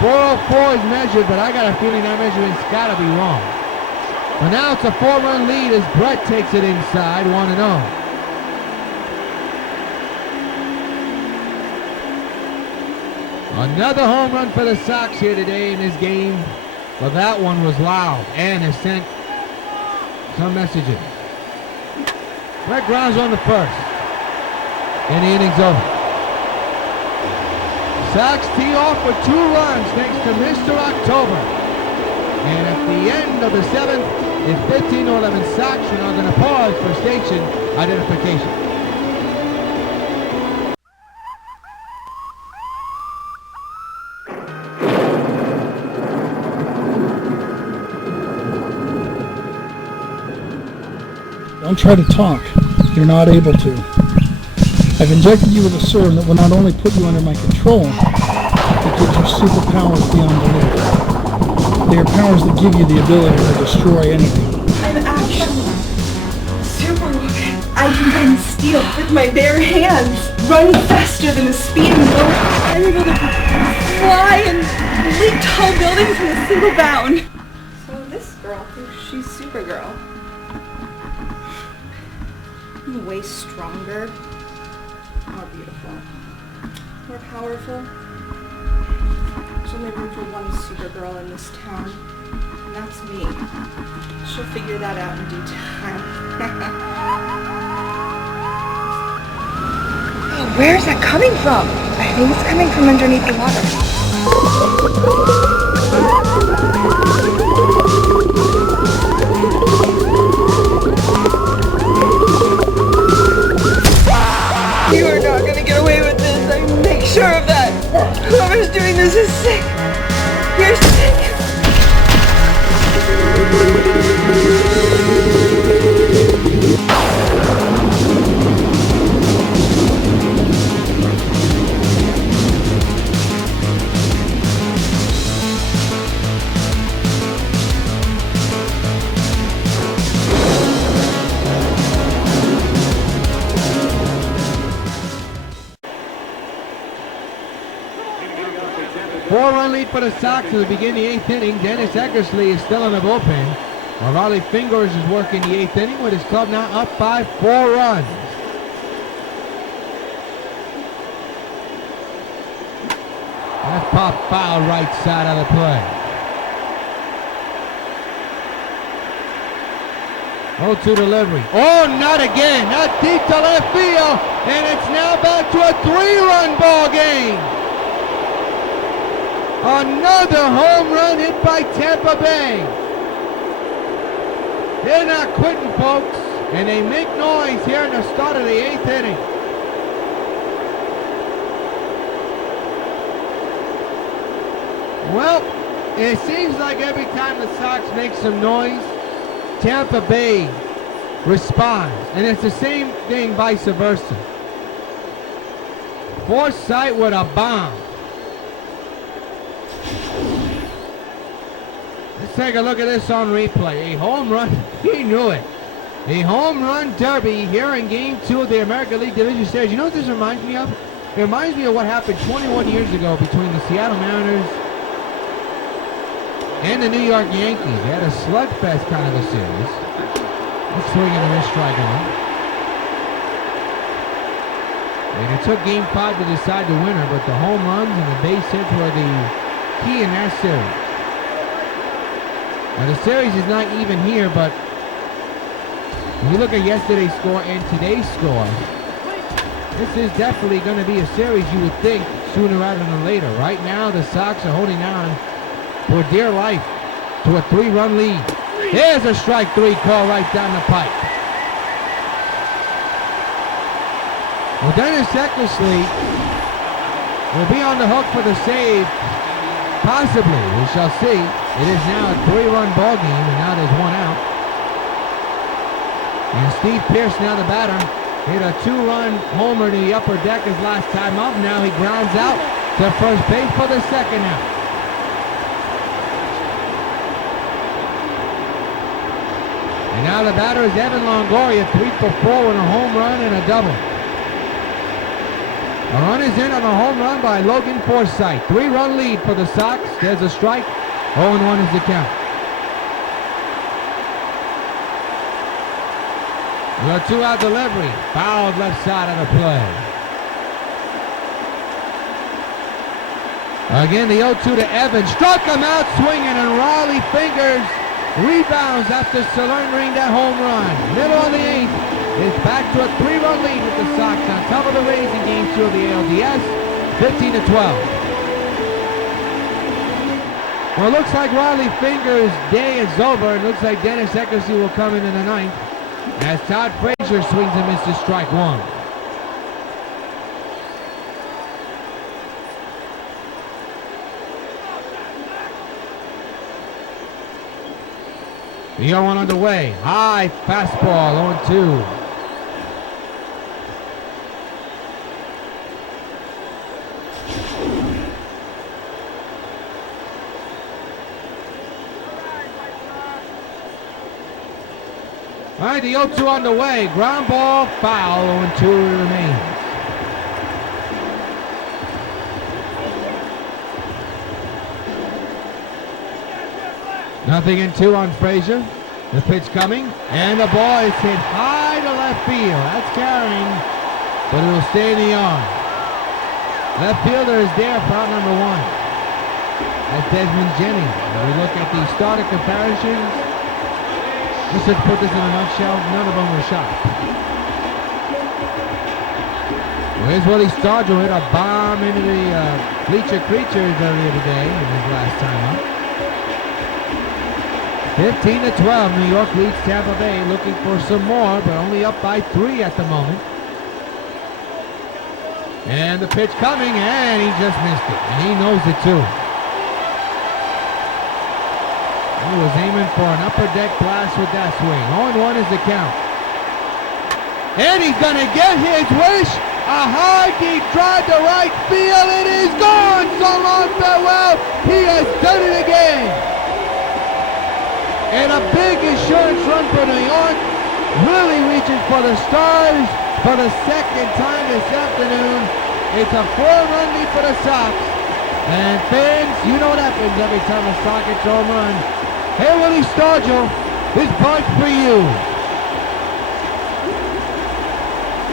404 is measured, but I got a feeling that measurement's got to be wrong. But now it's a 4-run lead as Brett takes it inside, 1-0. Another home run for the Sox here today in this game. But that one was loud and has sent some messages. Brett grounds on the first. And the inning's over. Sox tee off for 2 runs thanks to Mr. October. And at the end of the 7th, it's 15-11 Sox, and I'm going to pause for station identification. Don't try to talk. You're not able to. I've injected you with a serum that will not only put you under my control, but gives you superpowers beyond belief. They are powers that give you the ability to destroy anything. I'm actually Superwoman. I can bend steel with my bare hands, run faster than a speeding bullet. I'm able to fly and leap tall buildings in a single bound. So this girl thinks she's Supergirl. I'm way stronger, more beautiful, more powerful. There's only room for one Supergirl in this town, and that's me. She'll figure that out in due time. Oh, where's that coming from? I think it's coming from underneath the water. You are not going to get away with this. I can make sure of that. Whoever's doing this is sick. You're sick. Four-run lead for the Sox as we begin the 8th inning. Dennis Eckersley is still in the bullpen, while Raleigh Fingers is working the 8th inning with his club now up by 4 runs. That's pop foul right side of the play. 0-2 delivery. Oh, not again. Not deep to left field. And it's now back to a 3-run ball game. Another home run hit by Tampa Bay. They're not quitting, folks. And they make noise here in the start of the 8th inning. Well, it seems like every time the Sox make some noise, Tampa Bay responds. And it's the same thing vice versa. Forsythe with a bomb. Let's take a look at this on replay. A home run, he knew it. A home run derby here in Game 2 of the American League Division Series. You know what this reminds me of? It reminds me of what happened 21 years ago between the Seattle Mariners and the New York Yankees. They had a slugfest kind of a series. Let's swing and a miss, strike one. And it took Game 5 to decide the winner, but the home runs and the base hits were the key in that series. Now the series is not even here, but when you look at yesterday's score and today's score, this is definitely going to be a series you would think sooner rather than later. Right now, the Sox are holding on for dear life to a 3-run lead. There's a strike 3 call right down the pipe. Well, Dennis Eckersley will be on the hook for the save. Possibly, we shall see. It is now a 3-run ball game, and now there's 1 out. And Steve Pearce, now the batter, hit a 2-run homer to the upper deck his last time up. Now he grounds out to first base for the second out. And now the batter is Evan Longoria, 3 for 4 with a home run and a double. A run is in on a home run by Logan Forsythe. 3-run lead for the Sox. There's a strike. 0-1 is the count. The 2-out delivery. Fouled left side of the play. Again, the 0-2 to Evans. Struck him out swinging, and Riley Fingers rebounds after surrendering that home run. Middle of the 8th. It's back to a 3-run lead with the Sox on top of the Rays in Game 2 of the ALDS, 15-12. Well, it looks like Riley Fingers' day is over. It looks like Dennis Eckersley will come in the 9th as Todd Frazier swings and misses strike 1. The 0-1 underway. High fastball, 0-2. All right, the 0-2 on the way. Ground ball, foul, 0-2 remains. Nothing in 2 on Frazier. The pitch coming, and the ball is hit high to left field. That's carrying, but it will stay in the yard. Left fielder is there for out number 1. That's Desmond Jennings. When we look at the starter comparisons, just to put this in a nutshell, none of them were shot. Here's Willie Stargell hit a bomb into the bleacher creatures earlier today in his last time up. 15-12, New York leads Tampa Bay, looking for some more, but only up by 3 at the moment. And the pitch coming, and he just missed it, and he knows it too. He was aiming for an upper deck blast with that swing. 0-1 is the count. And he's going to get his wish. A high deep drive to right field. It is gone. So long, farewell. He has done it again. And a big insurance run for New York. Really reaching for the stars for the second time this afternoon. It's a 4-run lead for the Sox. And fans, you know what happens every time a Sox gets a home run. Hey, Willie Stargell, this part's for you.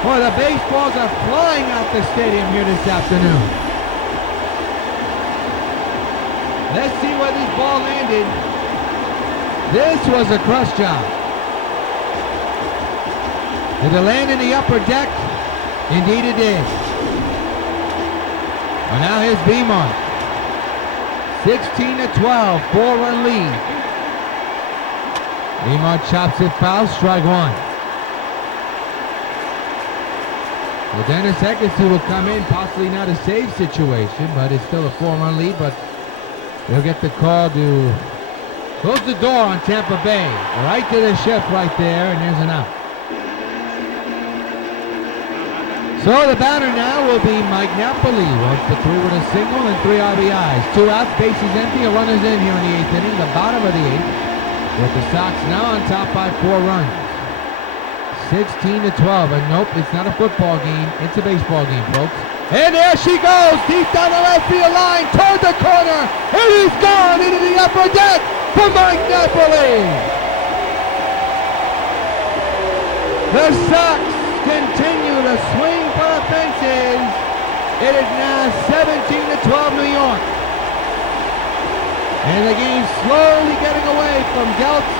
Boy, the baseballs are flying out the stadium here this afternoon. Let's see where this ball landed. This was a crush job. Did it land in the upper deck? Indeed it did. Well, now here's Beamon. 16-12, 4-run lead. Beamon chops it foul, strike one. Well, Dennis Eckersley will come in, possibly not a save situation, but it's still a 4-run lead, but they'll get the call to close the door on Tampa Bay. Right to the ship right there, and there's an out. So the batter now will be Mike Napoli. Runs for 3 with a single and 3 RBIs. 2 outs, bases empty, a runner's in here in the 8th inning, the bottom of the 8th. With the Sox now on top by 4 runs. 16-12, and nope, it's not a football game, it's a baseball game, folks. And there she goes, deep down the left field line, toward the corner, and he's gone into the upper deck for Mike Napoli. The Sox continue to swing for the fences. It is now 17-12 New York. And the game slowly getting away from Geltz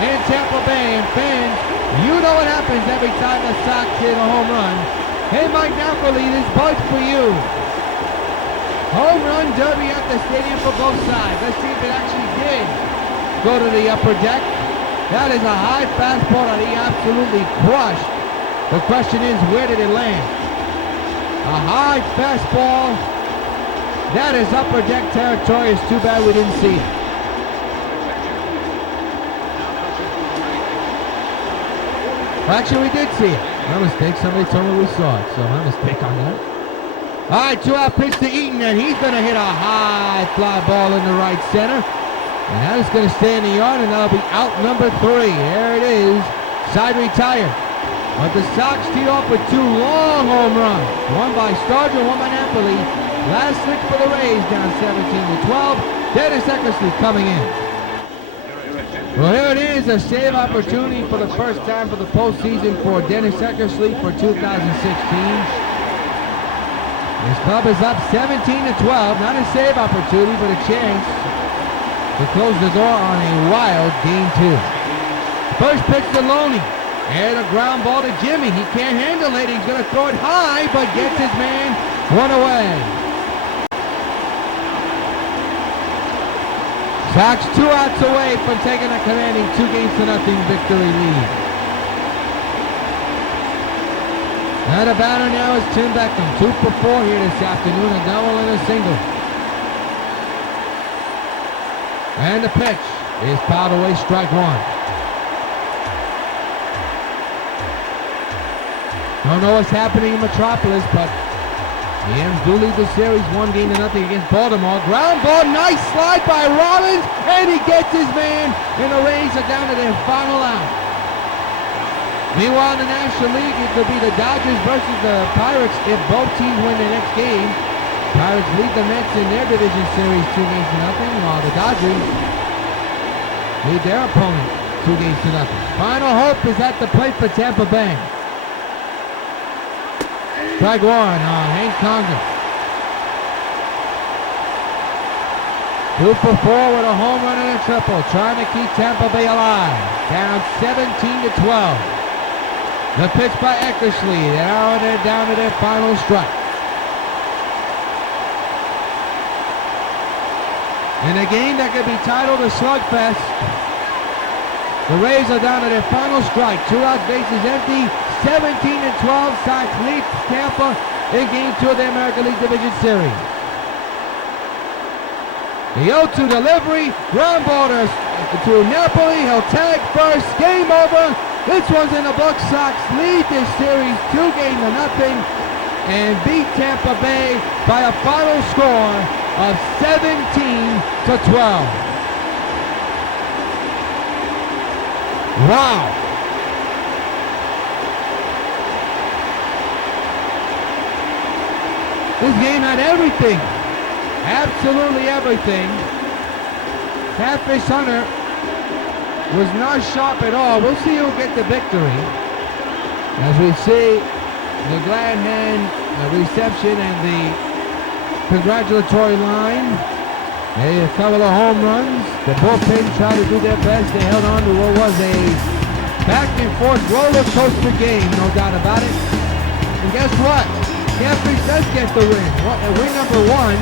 and Tampa Bay. And fans, you know what happens every time the Sox hit a home run. Hey, Mike Napoli, this buzz for you. Home run derby at the stadium for both sides. Let's see if it actually did go to the upper deck. That is a high fastball that he absolutely crushed. The question is, where did it land? A high fastball. That is upper deck territory. It's too bad we didn't see it. Well, actually, we did see it. My mistake. Somebody told me we saw it, so my mistake on that. All right, 2-out pitch to Eaton, and he's going to hit a high fly ball in the right center. And that is going to stay in the yard, and that'll be out number 3. There it is. Side retired. But the Sox teed off with 2 long home runs. One by Starger, one by Napoli. Last 6 for the Rays, down 17-12. Dennis Eckersley coming in. Well, here it is, a save opportunity for the first time for the postseason for Dennis Eckersley for 2016. His club is up 17-12. Not a save opportunity, but a chance to close the door on a wild game 2. First pitch to Loney. And a ground ball to Jimmy. He can't handle it. He's going to throw it high, but gets his man one away. Sox 2 outs away from taking a commanding 2-0 victory lead. Now the batter now is Tim Beckham. 2 for 4 here this afternoon, a double and a single. And the pitch is fouled away, strike 1. Don't know what's happening in Metropolis, but the M's do lead the series 1-0 against Baltimore. Ground ball, nice slide by Rollins, and he gets his man, and the Rays are down to their final out. Meanwhile, in the National League, it could be the Dodgers versus the Pirates if both teams win the next game. Pirates lead the Mets in their division series 2-0, while the Dodgers lead their opponent 2-0. Final hope is at the plate for Tampa Bay. Strike 1 on Hank Conger. 2 for 4 with a home run and a triple, trying to keep Tampa Bay alive. Down 17-12. The pitch by Eckersley. They're down to their final strike. In a game that could be titled a slugfest, the Rays are down to their final strike. 2 outs, bases empty. 17-12, Sox lead Tampa in Game 2 of the American League Division Series. The 0-2 delivery, ground ball to Napoli. He'll tag first. Game over. This one's in the books. Sox lead this series 2-0 and beat Tampa Bay by a final score of 17-12. Wow. This game had everything. Absolutely everything. Catfish Hunter was not sharp at all. We'll see who'll get the victory. As we see the glad hand reception and the congratulatory line They had a couple of home runs. The bullpen tried to do their best. They held on to what was a back and forth roller coaster game, no doubt about it. And guess what? Jeffries does get the win. Win number 1.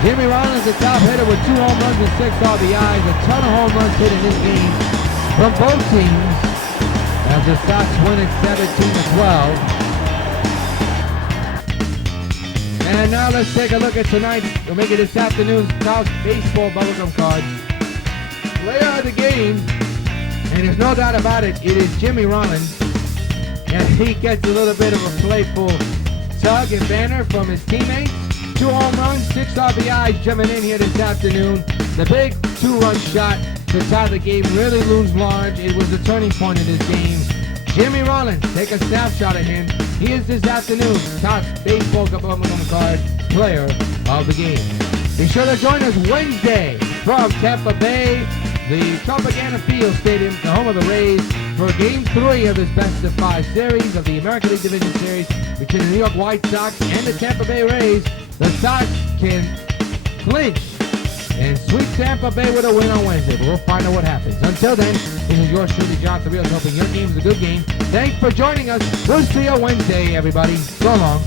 Jimmy Rollins, the top hitter with 2 home runs and 6 RBIs. A ton of home runs hit in this game from both teams as the Sox win it 17-12. And now let's take a look at tonight. We'll make it this afternoon's college baseball bubblegum cards. Player of the game, and there's no doubt about it, it is Jimmy Rollins. And he gets a little bit of a playful tug and banner from his teammates. 2 home runs, 6 RBIs jumping in here this afternoon. The big 2-run shot to tie the game really looms large. It was the turning point of this game. Jimmy Rollins, take a snapshot of him. He is this afternoon's top baseball bubblegum card player of the game. Be sure to join us Wednesday from Tampa Bay, the Tropicana Field Stadium, the home of the Rays, for Game 3 of this best-of-5 series of the American League Division Series between the New York White Sox and the Tampa Bay Rays. The Sox can clinch and sweep Tampa Bay with a win on Wednesday, but we'll find out what happens. Until then, this is yours truly, Jonathan Rios, hoping your game is a good game. Thanks for joining us. We'll see you Wednesday, everybody. So long.